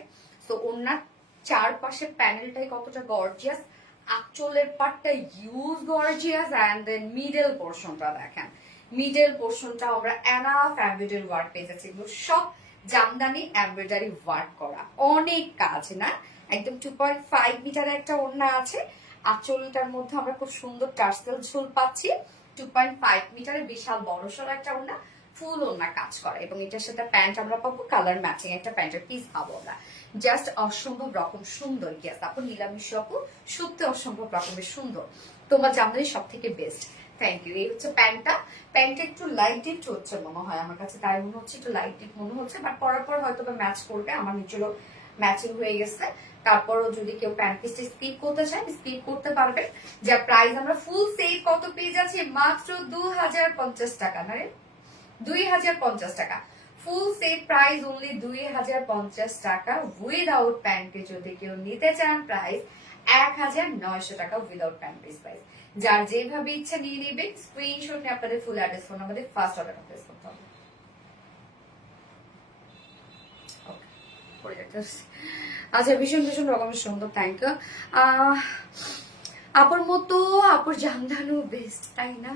তো ওড়নার চারপাশে প্যানেলটাই কতটা গর্জিয়াস, আঁচলের পাটটা ইউজ গর্জিয়াস, এন্ড দেন মিডল পোর্শনটা দেখেন, মিডল পোর্শনটা আমরা এনাফ এমব্রয়ডারি ওয়ার্ক পেয়ে যাচ্ছি। এগুলো সব জামদানি এমব্রয়ডারি ওয়ার্ক করা, অনেক কাজ না। একদম 2.5 মিটারের একটা ওড়না আছে, আঁচলটার মধ্যে আমরা খুব সুন্দর টার্সেল ঝোল পাচ্ছি। 2.5 মিটারের বিশাল বড়সড় একটা ওড়না, ফুল ওড়না কাজ করা এবং এটার সাথে প্যান্ট আমরা পাবো কালার ম্যাচিং একটা প্যান্টের পিস পাবো আমরা। জাস্ট অসম্ভব রকম সুন্দর। গিয়াস আপু, নীলামিশু আপু, সত্যি অসম্ভব রকমের সুন্দর, তোমার জামদানি সব থেকে বেস্ট। Thank you. এই হচ্ছে প্যান্টটা একটু লাইট ডিপ হচ্ছে মনে হয় আমার কাছে, তাই মনে হচ্ছে একটু লাইট ডিপ মনে হচ্ছে, বাট পরার পর হয়তো ম্যাচ করবে। আমার নিচেও ম্যাচিং হয়ে গেছে। তারপরও যদি কেউ প্যান্ট পিসটা স্কিপ করতে চায় স্কিপ করতে পারবে। যার প্রাইস আমরা ফুল সেট কত পেয়ে যাচ্ছি, মাত্র 2050 টাকা, না 2050 টাকা। ফুল সেট প্রাইস অনলি 2050 টাকা। উইদাউট প্যান্ট যদি কেউ নিতে চান প্রাইস 1900 টাকা উইদাউট প্যান্ট পিস প্রাইস। যার যেভাবে ইচ্ছা নিয়ে নেবে, স্ক্রিনশট নিয়ে আপনাদের ফুল অ্যাড্রেস ফোন আমাদের ফার্স্ট অর্ডারটা প্লেস করতে হবে। আচ্ছা, ভীষণ রকমের সুন্দর, থ্যাংক ইউ। আপুর মতো আপুর জামদানু বেস্ট, তাই না?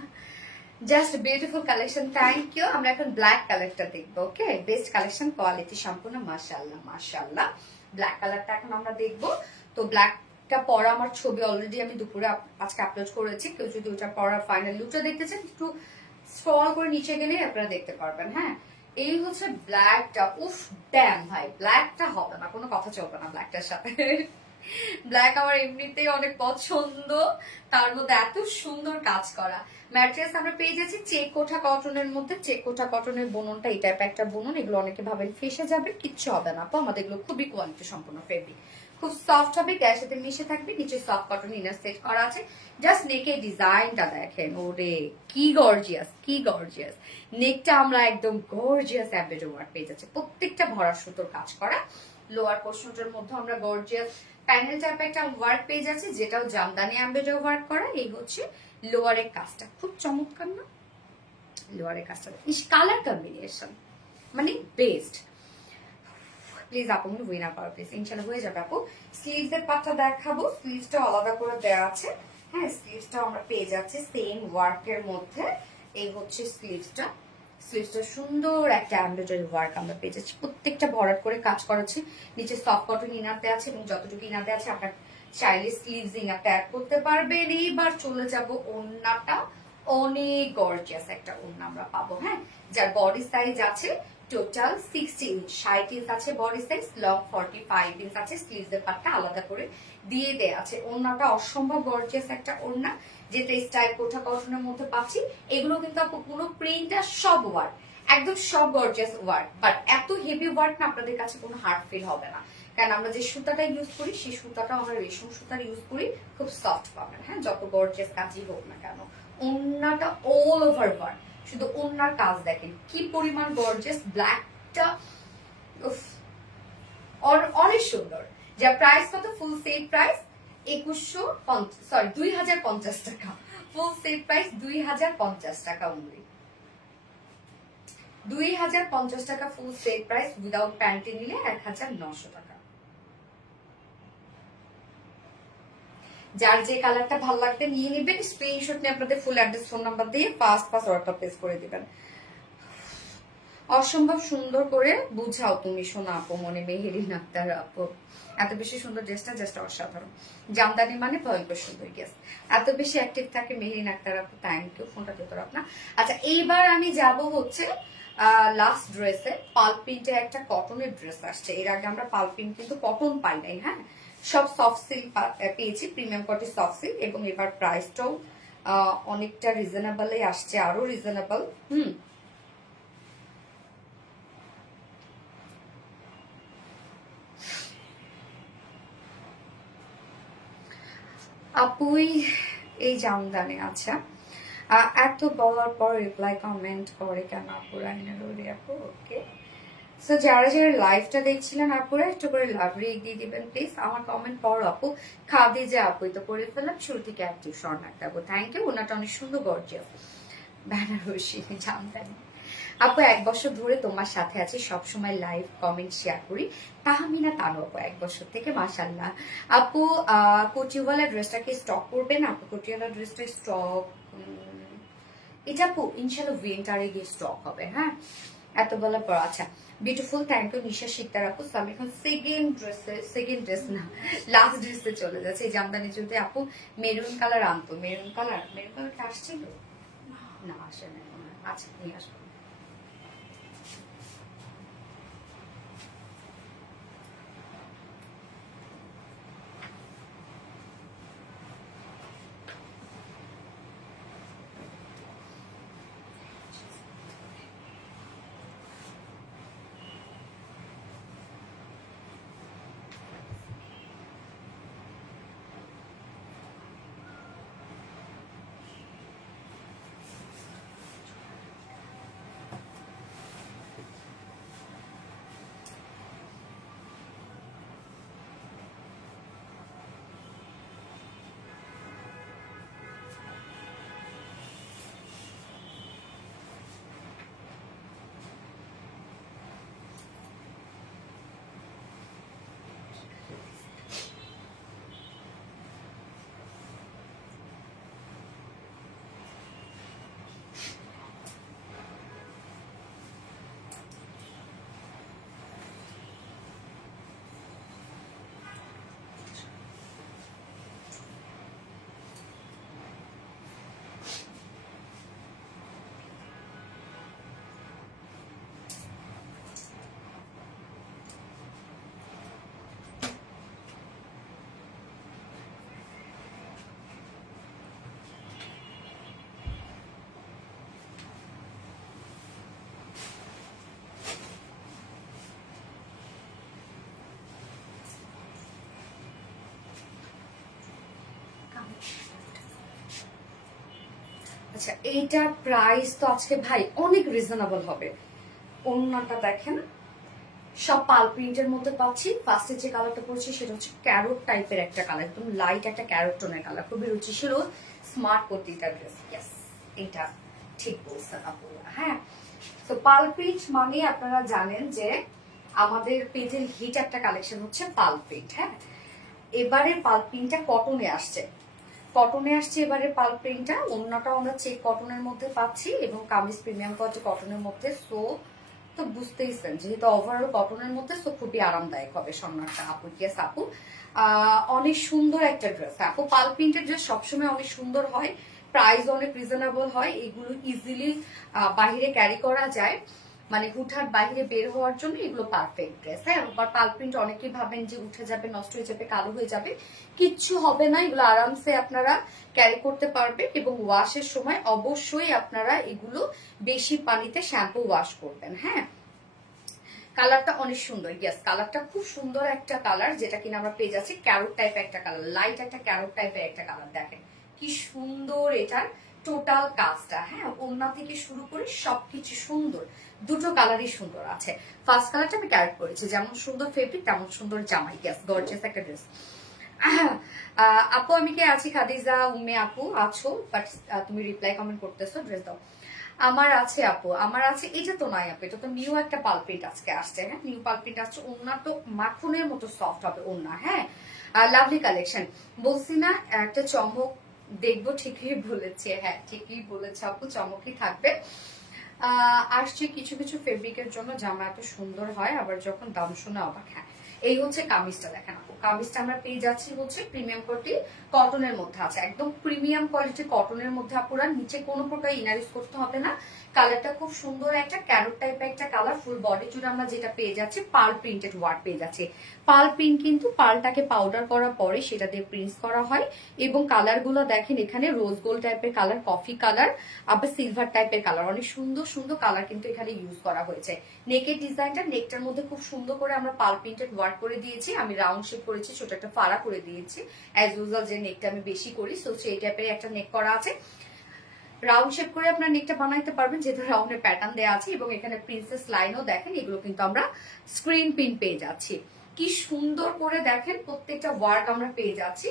Just beautiful collection, thank you. আমরা এখন ব্ল্যাক কালারটা দেখবো। ওকে, বেস্ট কালেকশন, কোয়ালিটি সম্পূর্ণ, মাশাআল্লাহ। ব্ল্যাক কালারটা এখন আমরা দেখবো। তো ব্ল্যাকটা পরা আমার ছবি অলরেডি আমি দুপুরে আজকে আপলোড করেছি। কেউ যদি ওটা পরা ফাইনাল লুকটা দেখতে চান, একটু স্ক্রল করে নিচে গেলে আপনারা দেখতে পারবেন। হ্যাঁ, এই হচ্ছে ব্ল্যাকটা। উফ ড্যাম ভাই, ব্ল্যাকটা হবে না, কোনো কথা চলবে না ব্ল্যাকটার সাথে। ব্ল্যাক আমার এমনিতেই অনেক পছন্দ, তার মধ্যে এত সুন্দর কাজ করা। ম্যাট্রেস আমরা পেয়ে যাচ্ছি চেক কোঠা কটনের মধ্যে। চেক কোঠা কটনের বুননটা এই টাইপ একটা বুনন। এগুলো অনেকে ভাবেন ফেসে যাবে, কিচ্ছু হবে না আপু, আমাদের এগুলো খুবই কোয়ালিটি সম্পন্ন ফেব্রিক, খুব সফট হবে, গায়ের সাথে মিশে থাকবে। নিচে সফট কটন ইনার সেট করা আছে। জাস্ট নেকের ডিজাইনটা দেখেন, ওরে কি গর্জিয়াস। নেকটা আমরা একদম গর্জিয়াস এমব্রয়ডারি ওয়ার্ক পেয়ে যাচ্ছে, প্রত্যেকটা ভরা সুতোর কাজ করা লোয়ার পোর্শনটার মধ্যে আমরা গর্জিয়াস প্যানেল টাইপ একটা ওয়ার্ক পেয়ে যাচ্ছি, যেটাও জামদানি এমব্রয়ডারি ওয়ার্ক করা। এই হচ্ছে লোয়ারের কাজটা, খুব চমৎকার না লোয়ারের কাজটা? কালার কম্বিনেশন মানে বেস্ট। প্লিজ আপু উইনার পাওয়ার প্লিজ, ইনশাল্লাহ হয়ে যাবে আপু। স্লিভস এর পাটটা দেখাবো, স্লিভসটা আলাদা করে দেওয়া আছে। হ্যাঁ, স্লিভসটা আমরা পেয়ে যাচ্ছি সেম ওয়ার্কের মধ্যে। এই হচ্ছে স্লিভসটা, স্লিভসটা সুন্দর একটা এমব্রয়ডারি ওয়ার্ক আমরা পেয়ে যাচ্ছি, প্রত্যেকটা ভরাট করে কাজ করেছি। নিচে সফট কটন ইনারতে আছে এবং যতটুকু ইনারতে আছে আপনার চাইলে স্লিভস ইনারটা অ্যাড করতে পারবেন। এইবার চলে যাব ওড়নাটা, অনেক গর্জিয়াস একটা ওড়না আমরা পাবো। হ্যাঁ, যার বডি সাইজ আছে টোটাল 60 ইঞ্চ, 60 ইঞ্চ আছে বডি সাইজ, লং 45 ইঞ্চ আছে। স্লিভস এর পাটটা আলাদা করে দিয়ে দেয়া আছে। ওড়নাটা অসম্ভব গর্জিয়াস একটা ওড়না, যেটা স্টাইল কোঠা কটনের মধ্যে পাচ্ছি। এগুলো কিন্তু আপু পুরো প্রিন্টটা সব ওয়ার্ক, একদম সব গর্জিয়াস ওয়ার্ক, বাট এত হেভি ওয়ার্ক না আপনাদের কাছে কোনো হার্ড ফিল হবে না, কারণ আমরা যে সুতাটা ইউজ করি সেই সুতাটা আমরা রেশম সুতার ইউজ করি, খুব সফট পাবেন। হ্যাঁ, যত গর্জিয়াস কাজই হোক না কেন, ওড়নাটা অল ওভার ওয়ার্ক। শুধু ওড়নার কাজ দেখেন কি পরিমাণ গর্জিয়াস, ব্ল্যাকটা অনেক সুন্দর। যা প্রাইস কত, ফুল সেট প্রাইস 2050 টাকা। ফুল সেট প্রাইস 2050 টাকা অনলি, 2050 টাকা full set price. Without panty নিলে 1900 টাকা। যার যে কালারটা ভালো লাগবে নিয়ে নেবেন, স্ক্রিনশট নিয়ে আপনাদের ফুল অ্যাড্রেস ফোন নাম্বার দিয়ে ফাস্ট অর্ডার প্লেস করে দিবেন। অসম্ভব সুন্দর করে বুঝাও তুমি শোনা আপু, মনে মেহেরিন আক্তার আপু, এত বেশি সুন্দর ড্রেসটা জাস্ট অসাধারণ। জামদানি মানে ভয়ঙ্কর সুন্দর। গেস এত বেশি অ্যাক্টিভ থাকে মেহেরিন আক্তার আপু, থ্যাংক ইউ, ফোনটা দিতে আপনার। আচ্ছা, এইবার আমি যাব হচ্ছে লাস্ট ড্রেসে। পাল প্রিন্টে একটা কটনের ড্রেস আসছে। এর আগে আমরা পাল প্রিন্ট কিন্তু কটন পাই নাই। হ্যাঁ, সব সফট সিল্ক পেয়েছি, প্রিমিয়াম কোয়ালিটি সফট সিল্ক, এবং এবার প্রাইসটাও অনেকটা রিজনেবলই আসছে, আরো রিজনেবল। আপুই এই জামদানি। আচ্ছা, এত বলার পর রিপ্লাই কমেন্ট করে কেন আপু? আপু ওকে। সো যারা যারা লাইভটা দেখছিলেন আপুরা একটু করে লাভ রিক দিয়ে দিবেন প্লিজ। আমার কমেন্ট পড়ো আপু। খাদি যে আপুই তো করে ফেললাম শুরু থেকে অ্যাক্টিভ স্বর্ণাক্ত আপু, থ্যাংক ইউ। ওনাটা অনেক সুন্দর গর্জিয়াস বেনারসি জামদানি। আপু 1 বছর ধরে তোমার সাথে আছি, সবসময় লাইভ কমেন্ট শেয়ার করি। তাহমিনা তানু আপু 1 বছর থেকে, মাশাআল্লাহ। আপু কোটিওয়ালা ড্রেসটা কি স্টক করবেন? আপু কোটিওয়ালা ড্রেসটা স্টক এটা আপু ইনশাআল্লাহ উইন্টারে গিয়ে স্টক হবে। হ্যাঁ, এত বলার পর। আচ্ছা, বিউটিফুল, থ্যাংক ইউ নিশা শিকদার আপু। তো আমি এখন সেকেন্ড ড্রেস না লাস্ট ড্রেসে চলে যাচ্ছে। এই জামদানি যদি আপু মেরুন কালার আনতো, মেরুন কালারটা আসছিল না, আসে না। আচ্ছা, নিয়ে আসবো। আচ্ছা, এইটার প্রাইস তো আজকে ভাই অনেক রিজনেবল হবে। ওড়নাটা দেখেন, সব পাল প্রিন্টের মধ্যে পাচ্ছি। ফার্স্টে যে কালারটা পড়ছি সেটা হচ্ছে ক্যারোট টাইপের একটা কালার, একদম লাইট একটা ক্যারোট টোনের কালার, খুবই রুচিশীল স্মার্ট কুর্তিটা ড্রেস। ইয়েস, এটা ঠিক বলছেন আপু। হ্যাঁ, তো পাল প্রিন্ট মানে আপনারা জানেন যে আমাদের পেজের হিট একটা কালেকশন হচ্ছে পাল প্রিন্ট। হ্যাঁ, এবারের পাল প্রিন্টটা কটনে আসছে, এবারে পাল প্রিন্টটা। অন্যটাও আমরা চেক কটনের মধ্যে পাচ্ছি এবং কামিজ প্রিমিয়াম কোয়ালিটি কটনের মধ্যে। সো তো বুঝতেইছেন যেহেতু ওভারঅল কটনের মধ্যে, সো খুবই আরামদায়ক হবে সম্রাটটা আপু। ইয়েস আপু, অনেক সুন্দর একটা ড্রেস আপু। পাল প্রিন্টের ড্রেস সবসময় অনেক সুন্দর হয়, প্রাইস অনেক রিজনেবল হয়, এগুলো ইজিলি বাহিরে ক্যারি করা যায়, মানে হুটহাট বাইরে বের হওয়ার জন্য এগুলো পারফেক্ট ড্রেস। হ্যাঁ, আবার পাল প্রিন্ট অনেকেই ভাবেন যে উঠে যাবে, নষ্ট হয়ে যাবে, কালো হয়ে যাবে, কিচ্ছু হবে না, এগুলো আরামসে আপনারা ক্যারি করতে পারবেন। এবং ওয়াশের সময় অবশ্যই আপনারা এগুলো বেশি পানিতে শ্যাম্পু ওয়াশ করবেন। হ্যাঁ, কালারটা অনেক সুন্দর। ইয়েস, কালারটা খুব সুন্দর একটা কালার, যেটা কিনা আমরা পেয়ে যাচ্ছি ক্যারোট টাইপের একটা কালার, লাইট একটা ক্যারোট টাইপের একটা কালার। দেখেন কি সুন্দর এটার টোটাল কাজটা। হ্যাঁ, ওড়না থেকে শুরু করে সবকিছু সুন্দর, দুটো কালারই সুন্দর আছে। ফার্স্ট কালারটা আমি ক্যারেট করেছি, যেমন সুন্দর ফেব্রিক তেমন সুন্দর জামাই। ইয়েস, গর্জিয়াস একটা ড্রেস। আপু আমি কে আছি? খাদিজা উম্মে আপু আছো, বাট তুমি রিপ্লাই কমেন্ট করতেছো, ড্রেস দাও। আমার আছে আপু, আমার আছে। এটা তো নাই আপু, এটা তো নিউ একটা পালপ্রিন্ট আজকে আসছে। হ্যাঁ, নিউ পালপ্রিন্ট আসছে, ওড়না তো মাখনের মতো সফট হবে ওড়না। হ্যাঁ, লাভলি কালেকশন। বলছি না একটা চমক দেখবো, ঠিকই বলেছে। হ্যাঁ, ঠিকই বলেছে আপু, চমকই থাকবে। আসছে কিছু কিছু ফেব্রিকের জন্য জামা এত সুন্দর হয়, আবার যখন দাম শুনে অবাক। হ্যাঁ, এই হচ্ছে কামিজটা, দেখেন আপু, কামিজটা আমরা পেয়ে যাচ্ছি হচ্ছে প্রিমিয়াম কোয়ালিটি কটনের মধ্যে আছে, একদম প্রিমিয়াম কোয়ালিটি কটনের মধ্যে। আপুরা নিচে কোনো প্রকার ইনার ইউজ করতে হবে না। কালারটা খুব সুন্দর একটা ক্যারোট টাইপের একটা কালার। ফুল বডি জুড়ে আমরা যেটা পেয়ে যাচ্ছি পার্ল প্রিন্টেড ওয়ার্ক পেয়ে যাচ্ছি। পার্ল প্রিন্ট কিন্তু পার্লটাকে পাউডার করার পরে সেটা দিয়ে প্রিন্টস করা হয়। এবং কালার গুলো দেখেন, এখানে রোজ গোল্ড টাইপের কালার, কফি কালার, আবার সিলভার টাইপের কালার, অনেক সুন্দর সুন্দর কালার কিন্তু এখানে ইউজ করা হয়েছে। নেকের ডিজাইনটা, নেকটার মধ্যে খুব সুন্দর করে আমরা পার্ল প্রিন্টেড ওয়ার্ক করে দিয়েছি। আমি রাউন্ড শেপ করেছি, ছোট একটা ফাড়া করে দিয়েছি, অ্যাজ ইউজুয়াল যে নেকটা আমি বেশি করি, সো সেই টাইপের একটা নেক করা আছে। রাউন্ড শেপ করে আপনার নেকটা বানাইতে পারবেন, যেহেতু রাউন্ডের প্যাটার্ন দেওয়া আছে। এবং এখানে প্রিন্সেস লাইনও দেখেন, এগুলো কিন্তু আমরা স্ক্রিন পিন পেয়ে যাচ্ছি। কি সুন্দর করে দেখেন প্রত্যেকটা ওয়ার্ক আমরা পেয়ে যাচ্ছি।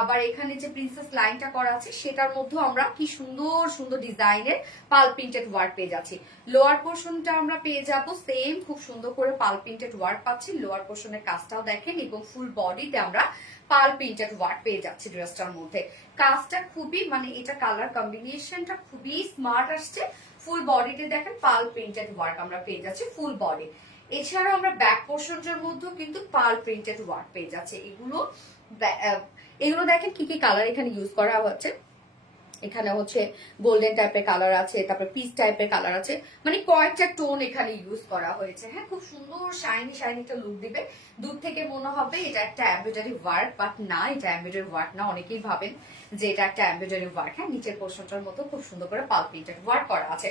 আবার এখানে যে প্রিন্সেস লাইনটা করা আছে সেটার মধ্যে আমরা কি সুন্দর সুন্দর ডিজাইনের পাল প্রিন্টেড ওয়ার্ক পেয়ে যাচ্ছি। লোয়ার পোর্শনটা আমরা পেয়ে যাব সেম, খুব সুন্দর করে পাল প্রিন্টেড ওয়ার্ক পাচ্ছি। লোয়ার পোর্শনের কাজটাও দেখেন, এবং ফুল বডিতে আমরা পাল প্রিন্টেড ওয়ার্ক পেয়ে যাচ্ছি ড্রেসটার মধ্যে। কাজটা খুবই, মানে এটা কালার কম্বিনেশনটা খুবই স্মার্ট আসছে। ফুল বডিতে দেখেন পাল প্রিন্টেড ওয়ার্ক আমরা পেয়ে যাচ্ছি ফুল বডি। এছাড়াও আমরা ব্যাক পোর্শনটার মধ্যেও কিন্তু পাল প্রিন্টেড ওয়ার্ক পেয়ে যাচ্ছে। এগুলো দেখেন কি কি কালার এখানে ইউজ করা হচ্ছে। এখানে হচ্ছে গোল্ডেন টাইপের কালার আছে, তারপরে পিচ টাইপের কালার আছে, মানে কয়েকটা টোন এখানে ইউজ করা হয়েছে। হ্যাঁ, খুব সুন্দর শাইনি শাইনি একটা লুক দিবে। দূর থেকে মনে হবে এটা একটা এমব্রয়ডারি ওয়ার্ক, বাট না, এটা এমব্রয়ডারি ওয়ার্ক না। অনেকেই ভাবেন যে এটা একটা এমব্রয়ডারি ওয়ার্ক। হ্যাঁ, নিচের পোর্শনটার মতো খুব সুন্দর করে পাল প্রিন্টেড ওয়ার্ক করা আছে।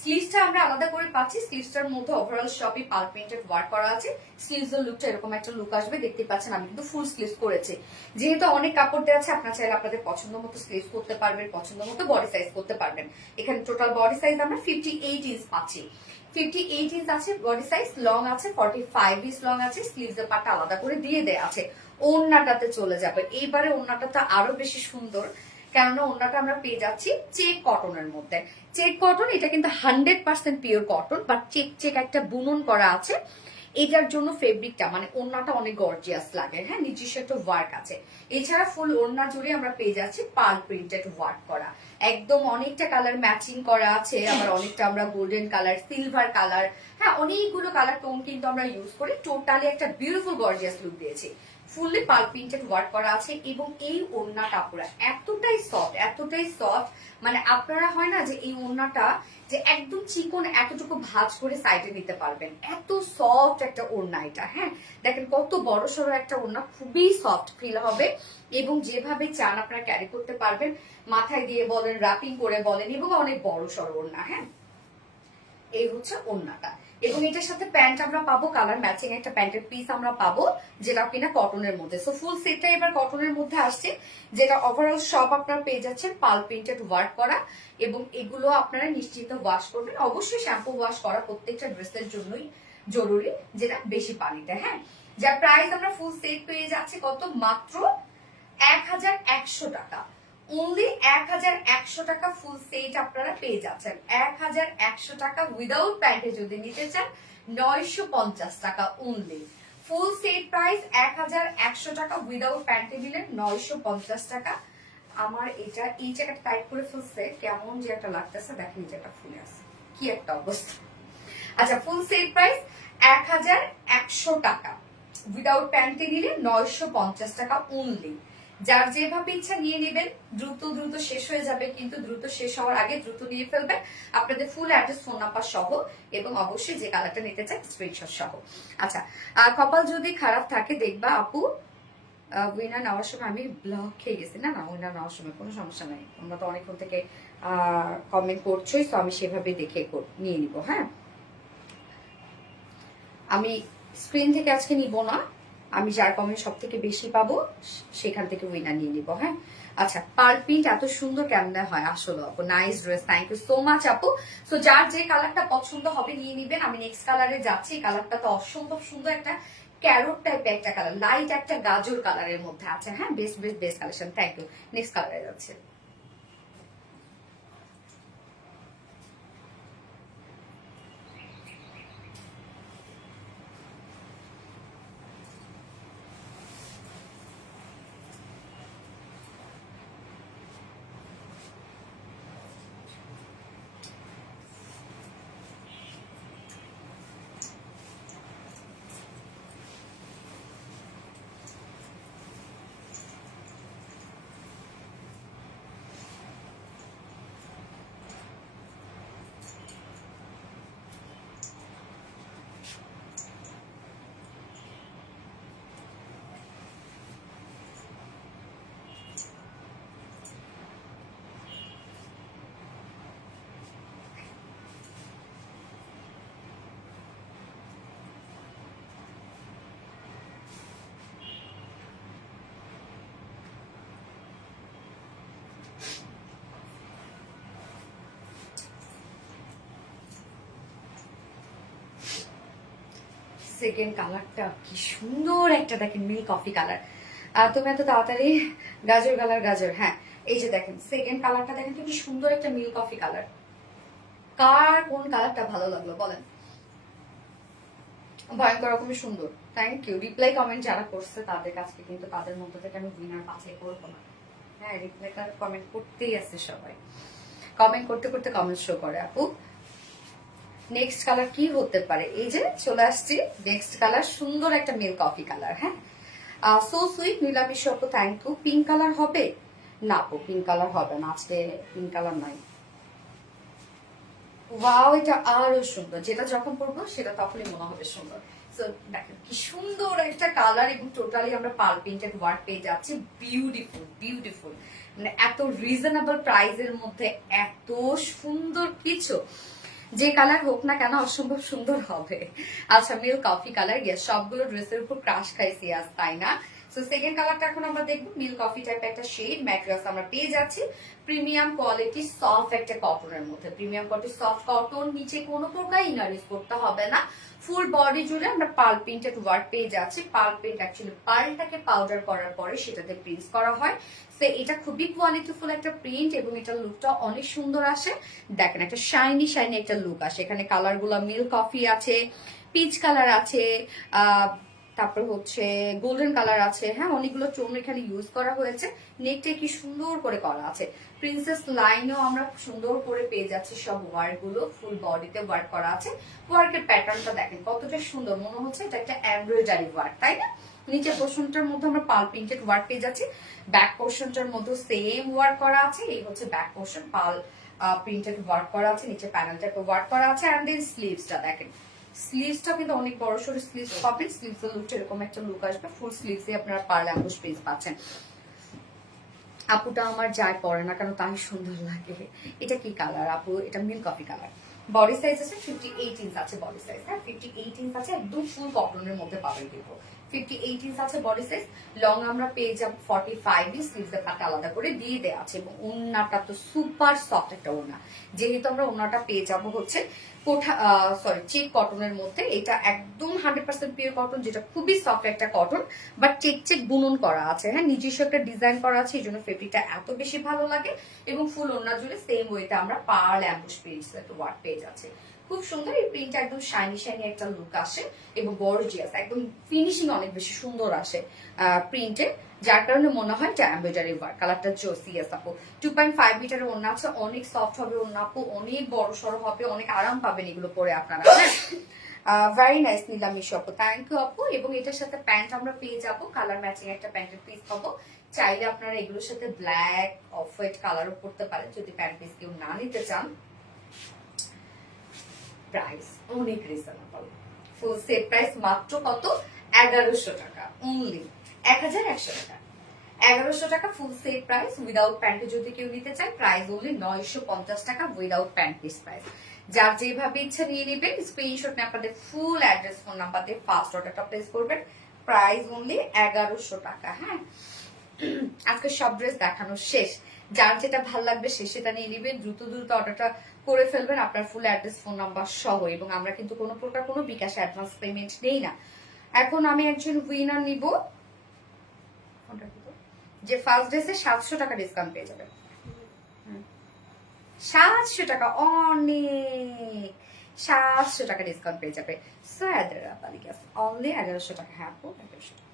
স্লিভসটা আমরা আলাদা করে পাচ্ছি, স্লিভসটার মধ্যে ওভারঅল সবই পাল প্রিন্টেড ওয়ার্ক করা আছে। স্লিভসের লুকটা এরকম একটা লুক আসবে, দেখতে পাচ্ছেন আমি কিন্তু ফুল স্লিভস করেছি। যেহেতু অনেক কাপড় দেওয়া আছে, আপনারা চাইলে আপনাদের পছন্দ মতো স্লিভস করতে পারবেন, পছন্দ মতো বডি সাইজ করতে পারবেন। এখানে টোটাল বডি সাইজ আমরা 58 ইঞ্চ পাচ্ছি। 58 ইঞ্চ আছে বডি সাইজ, লং আছে 45 ইঞ্চ লং আছে। স্লিভস এর পাটা আলাদা করে দিয়ে দেয়া আছে। ওড়নাটাতে চলে যাবে, এইবারে ওড়নাটা তো আরো বেশি সুন্দর, কেননা ওড়নাটা আমরা পেয়ে যাচ্ছি চেক কটনের মধ্যে। চেক কটন, এটা কিন্তু 100% pure cotton, but check check একটা বুনন করা আছে। এটার জন্য ফেব্রিকটা, মানে ওড়নাটা অনেক গর্জিয়াস লাগে। হ্যাঁ, নিজস্ব একটা ওয়ার্ক আছে। এছাড়া ফুল ওড়না জুড়ে আমরা পেয়ে যাচ্ছি পাল প্রিন্টেড ওয়ার্ক করা, একদম অনেকটা কালার ম্যাচিং করা আছে। আবার অনেকটা আমরা গোল্ডেন কালার, সিলভার কালার, হ্যাঁ অনেকগুলো কালার টোন কিন্তু আমরা ইউজ করে টোটালি একটা বিউটিফুল গর্জিয়াস লুক দিয়েছি। ফুললি পাল প্রিন্টেড ওয়ার্ক করা আছে। এবং এই ওড়না কাপড়া এতটাই সফট, মানে আপনারা হয় না যে এই ওড়নাটা যে একদম চিকন এতটুকু ভাঁজ করে সাইডে নিতে পারবেন, এত সফট একটা ওড়না এটা। হ্যাঁ, দেখেন কত বড় সড়ো একটা ওড়না, খুবই সফট ফিল হবে। এবং যেভাবে চান আপনারা ক্যারি করতে পারবেন, মাথায় দিয়ে বলেন, র্যাপিং করে বলেন, এবং অনেক বড় সড়ো ওড়না। হ্যাঁ, এই হচ্ছে ওড়নাটা। এবং এটার সাথে প্যান্ট আমরা পাবো, কালার ম্যাচিং একটা প্যান্টের পিস আমরা পাবো, যেটা কিনা কটনের মধ্যে। সো ফুল সেটটা এবার কটনের মধ্যে আসছে, যেটা ওভারঅল সব আপনারা পেয়ে যাচ্ছেন পাল প্রিন্টেড ওয়ার্ক করা। এবং এগুলো আপনারা নিশ্চিন্ত ওয়াশ করবেন, অবশ্যই শ্যাম্পু ওয়াশ করা প্রত্যেকটা ড্রেসের জন্যই জরুরি, যেটা বেশি পানিতে। হ্যাঁ, যার প্রাইস আমরা ফুল সেট পেয়ে যাচ্ছি কত, মাত্র 1100 টাকা। অনলি 1100 টাকা ফুল সেট আপনারা পেয়ে যাচ্ছেন। 1100 টাকা উইদাউট প্যান্টে যদি নিতে চান 950 টাকা অনলি। ফুল সেট প্রাইস 1100 টাকা, উইদাউট প্যান্টে নিলে 950 টাকা। আমার এটা এই জায়গাটা টাইট করে ফেলছে, কেমন যে একটা লাগতেছে, দেখেন এই জায়গাটা ফুলে আছে, কি একটা অবস্থা। আচ্ছা, ফুল সেট প্রাইস 1100 টাকা, উইদাউট প্যান্টে নিলে 950 টাকা অনলি। যার যেভাবে ইচ্ছা নিয়ে নেবেন, দ্রুত দ্রুত শেষ হয়ে যাবে, কিন্তু দ্রুত শেষ হওয়ার আগে দ্রুত নিয়ে ফেলবেন আপনাদের ফুল অ্যাড্রেস, ফোন নাম্বার সহ, এবং অবশ্যই যে কালারটা নিতে চান স্ক্রিনশট সহ। আচ্ছা, কপাল যদি খারাপ থাকে দেখবা আপু, উইনার নেওয়ার সময় আমি ব্লক খেয়ে গেছি। না না, উইনার নেওয়ার সময় কোনো সমস্যা নাই, তোমরা তো অনেকক্ষণ থেকে কমেন্ট করছোই, তো আমি সেভাবে দেখে নিয়ে নিব। হ্যাঁ, আমি স্ক্রিন থেকে আজকে নিব না, আমি যার কমেন্ট সব থেকে বেশি পাবো সেখান থেকে উইনার নিয়ে নিব। হ্যাঁ, আচ্ছা, পার্ল প্রিন্ট এত সুন্দর কেমন হয় আসলে আপু, nice dress, thank you so much আপু। সো যার যে কালারটা পছন্দ হবে নিয়ে নিবেন। আমি নেক্সট কালারে যাচ্ছি। কালারটা তো অসম্ভব সুন্দর, একটা ক্যারট টাইপের একটা কালার, লাইট একটা গাজর কালারের মধ্যে আছে। হ্যাঁ, best best best collection, thank you. Next কালারে যাচ্ছে। সেকেন্ড কালারটা কি সুন্দর একটা, দেখেন মিল্ক কফি কালার। আর তুমি এত তাড়াতাড়ি গাজর কালার, গাজর। হ্যাঁ, এই যে দেখেন সেকেন্ড কালারটা, দেখেন তো কি সুন্দর একটা মিল্ক কফি কালার। কার কোন কালারটা ভালো লাগলো বলেন? ভয়ঙ্কর রকমের সুন্দর, থ্যাংক ইউ। রিপ্লাই কমেন্ট যারা করছে তাদের কাছে কিন্তু, তাদের মধ্যে থেকে আমি উইনার বাছাই করবো না। হ্যাঁ, রিপ্লাই কমেন্ট করতেই আছে সবাই, কমেন্ট করতে করতে কমেন্ট শো করে আপু। নেক্সট কালার কি হতে পারে? এই যে চলে আসছি নেক্সট কালার, সুন্দর একটা মিল্ক কফি কালার। হ্যাঁ, সো সুইট, নীলামি আপু, থ্যাংক ইউ। পিঙ্ক কালার হবে না আপু, পিঙ্ক কালার হবে না আজকে, পিঙ্ক কালার নাই। ওয়াও, এটা আরো সুন্দর, যেটা যখন পরবো সেটা তখনই মনে হবে সুন্দর। সো দেখেন কি সুন্দর একটা কালার, এবং টোটালি আমরা পার্ল প্রিন্টেড ওয়ার্ক পেয়ে যাচ্ছি। বিউটিফুল বিউটিফুল, মানে এত রিজনেবল প্রাইসের মধ্যে এত সুন্দর কিছু, যে কালার হোক না কেন অসম্ভব সুন্দর হবে। আচ্ছা, মিল্ক কফি কালার, ইয়েস, সবগুলো ড্রেসের উপর ক্রাশ খাইছি আজ, তাই না? সো সেকেন্ড কালারটা এখন আমরা দেখবো, মিল্ক কফি টাইপের একটা শেড, ম্যাটেরিয়ালস আমরা পেয়ে যাচ্ছি প্রিমিয়াম কোয়ালিটি সফট একটা কটনের মধ্যে। প্রিমিয়াম কোয়ালিটি সফট কটন, নিচে কোনো প্রকার ইনার ইউজ করতে হবে না, ফুল বডি জুড়ে আমরা পার্ল প্রিন্টেড ওয়ার্ক পেয়ে যাচ্ছি। পার্ল প্রিন্ট অ্যাকচুয়ালি পার্লটাকে পাউডার করার পরে সেটাতে প্রিন্ট করা হয়। সো এটা খুবই কোয়ালিটিফুল একটা প্রিন্ট, এবং এটা লুকটা অনেক সুন্দর আসে। দেখেন একটা শাইনি শাইনি একটা লুক আসে। এখানে কালার গুলো মিল্ক কফি আছে, পিচ কালার আছে, তারপর হচ্ছে গোল্ডেন কালার আছে। হ্যাঁ, অনেকগুলো টোন এখানে ইউজ করা হয়েছে। নেকটা কি সুন্দর করে করা আছে, প্রিন্সেস লাইনও আমরা সুন্দর করে পেয়ে যাচ্ছি। সব ওয়ার্ক গুলো ফুল বডিতে ওয়ার্ক করা আছে। ওয়ার্কের প্যাটার্নটা দেখেন কতটা সুন্দর, মনে হচ্ছে এটা একটা এমব্রয়ডারি ওয়ার্ক, তাই না? নিচের পোর্শনটার মধ্যে আমরা পার্ল প্রিন্টেড ওয়ার্ক পেয়ে যাচ্ছি, ব্যাক পোর্শনটার মধ্যে সেম ওয়ার্ক করা আছে। এই হচ্ছে back portion, pearl printed work করা আছে, নিচে প্যানেলটাকে ওয়ার্ক করা আছে। এন্ড দেন স্লিভসটা দেখেন, স্লিভসটা কিন্তু অনেক বড় সড়ো স্লিভস পাবেন। স্লিভস এর লুকটা এরকম একটা লুক আসবে, ফুল স্লিভসে আপনারা পার্ল অ্যাম্বুশ প্রিন্ট পাচ্ছেন। আপুটা আমার যাই পরে না কেন তাই সুন্দর লাগে। এটা কি কালার আপু? এটা milk coffee colour. Body size আছে 58 ইঞ্চ আছে বডি সাইজ, হ্যাঁ 58 ইঞ্চ আছে, একদম ফুল কটনের মধ্যে পাবেন কিন্তু 58 ইঞ্চ আছে বডি সাইজ। লং আমরা পেয়ে যাব 45 ইঞ্চ, স্লিভসের পাটে আলাদা করে দিয়ে দেওয়া আছে এবং ওড়নাটা তো সুপার সফট একটা ওড়না, যেহেতু আমরা ওড়নাটা পেয়ে যাব হচ্ছে চেক কটনের মধ্যে। এটা একদম 100% পিওর কটন, যেটা খুবই সফট একটা কটন, বাট চেক বুনন করা আছে, হ্যাঁ নিজস্ব একটা ডিজাইন করা আছে, এই জন্য ফেব্রিকটা এত বেশি ভালো লাগে। এবং ফুল ওড়না জুড়ে সেম ওয়েতে আমরা পার্ল অ্যাম্বুশ পেজ একটা ওয়ার্ক পেজ আছে, খুব সুন্দর। এই প্রিন্টটা একদম শাইনি শাইনি একটা লুক আসে এবং গর্জিয়াস, একদম ফিনিশিং অনেক বেশি সুন্দর আসে প্রিন্টে, যার কারণে মনে হয় যে এমব্রয়ডারি ওয়ার্ক। কালারটা জোসিয়াস আপু, 2.5 মিটারের ওড়না আছে, অনেক সফট হবে ওড়না আপু, অনেক বড় সড়ো হবে, অনেক আরাম পাবেন এগুলো পরে আপনারা। ভেরি নাইস নীলামিশ আপু, থ্যাংক ইউ আপু। এবং এটার সাথে প্যান্ট আমরা পেয়ে যাবো, কালার ম্যাচিং একটা প্যান্টের পিস পাবো। চাইলে আপনারা এগুলোর সাথে ব্ল্যাক অফ হোয়াইট কালারও পরতে পারেন যদি প্যান্ট পিস কেউ না নিতে চান। প্রাইস অনেক রিজনেবল, ফুল সেট প্রাইস মাত্র কত? 1100 টাকা অনলি, 1100 টাকা, 1100 টাকা ফুল সেট প্রাইস। উইদাউট প্যান্টে যদি কেউ নিতে চায় প্রাইস অনলি 950 টাকা উইদাউট প্যান্ট পিস প্রাইস। যার যেভাবে ইচ্ছা নিয়ে নেবেন, স্ক্রিনশট নিয়ে আপনাদের ফুল অ্যাড্রেস ফোন নাম্বার দিয়ে ফার্স্ট অর্ডারটা প্লেস করবেন। প্রাইস অনলি 1100 টাকা। হ্যাঁ আজকে সব ড্রেস দেখানো শেষ, যার যেটা ভালো লাগবে সে সেটা নিয়ে নেবেন, দ্রুত দ্রুত অর্ডারটা করে ফেলবেন আপনার ফুল অ্যাড্রেস ফোন নাম্বার সহ। এবং আমরা কিন্তু কোনো প্রকার কোনো বিকাশ অ্যাডভান্স পেমেন্ট নেই না। এখন আমি একজন উইনার নিব, যে ফার্স্ট ড্রেসে 700 টাকা ডিসকাউন্ট পেয়ে যাবে। 700 টাকা, অনেক, 700 টাকা ডিসকাউন্ট পেয়ে যাবে। সায়দারা বালিকা অনলি 1100 টাকা। হ্যাঁ আপু 1100 টাকা।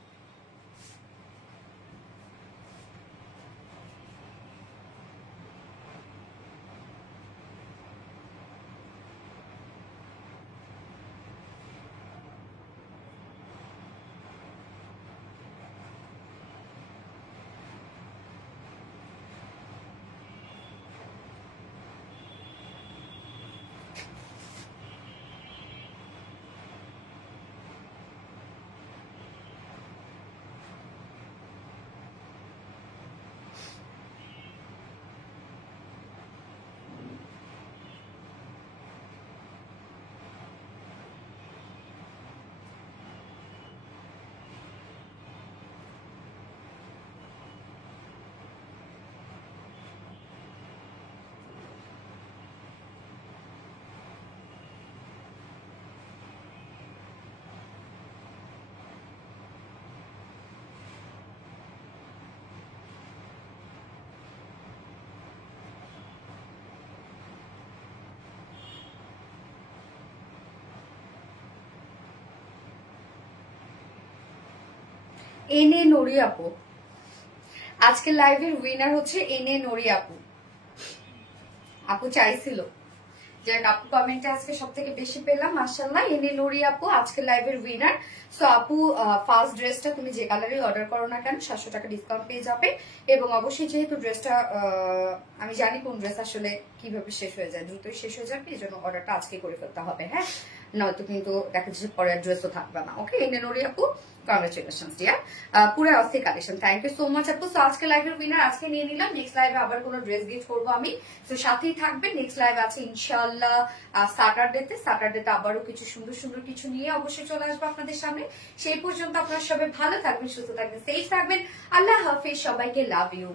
এনে নড়ি আপু, আজকে লাইভের উইনার হচ্ছে এনে নড়ি আপু। আপু চাইছিল, যাক আপু কমেন্টে আজকে সব থেকে বেশি পেলাম, মাশাআল্লাহ। এনে নড়ি আপু আজকে লাইভের উইনার। সো আপু ফার্স্ট ড্রেসটা তুমি যে কালারই অর্ডার করো না কেন 700 টাকা ডিসকাউন্ট পেয়ে যাবে। এবং অবশ্যই যেহেতু ড্রেসটা আমি জানি কোন ড্রেস আসলে কিভাবে শেষ হয়ে যায়, দ্রুতই শেষ হয়ে যাবে, এই জন্য অর্ডারটা আজকে করে ফেলতে হবে। হ্যাঁ নয়তো কিন্তু দেখা যাচ্ছে পরের ড্রেসও থাকবে না। ওকে এনে নড়ি আপু, কংগ্রেচুলেশনস ডিয়ার, পুরো অস্থির collection, thank you so much আপু। সো আজকে লাইভের উইনার আজকে নিয়ে নিলাম, নেক্সট লাইভে আবার কোনো ড্রেস গিফট করবো আমি, তো সাথেই থাকবে। নেক্সট লাইভ আছে ইনশাআল্লাহ স্যাটারডেতে আবারও কিছু সুন্দর সুন্দর কিছু নিয়ে অবশ্যই চলে আসবো আপনাদের সামনে। সেই পর্যন্ত আপনারা সবাই ভালো থাকবেন, সুস্থ থাকবেন, সেফ থাকবেন। আল্লাহ হাফেজ, সবাইকে লাভ ইউ।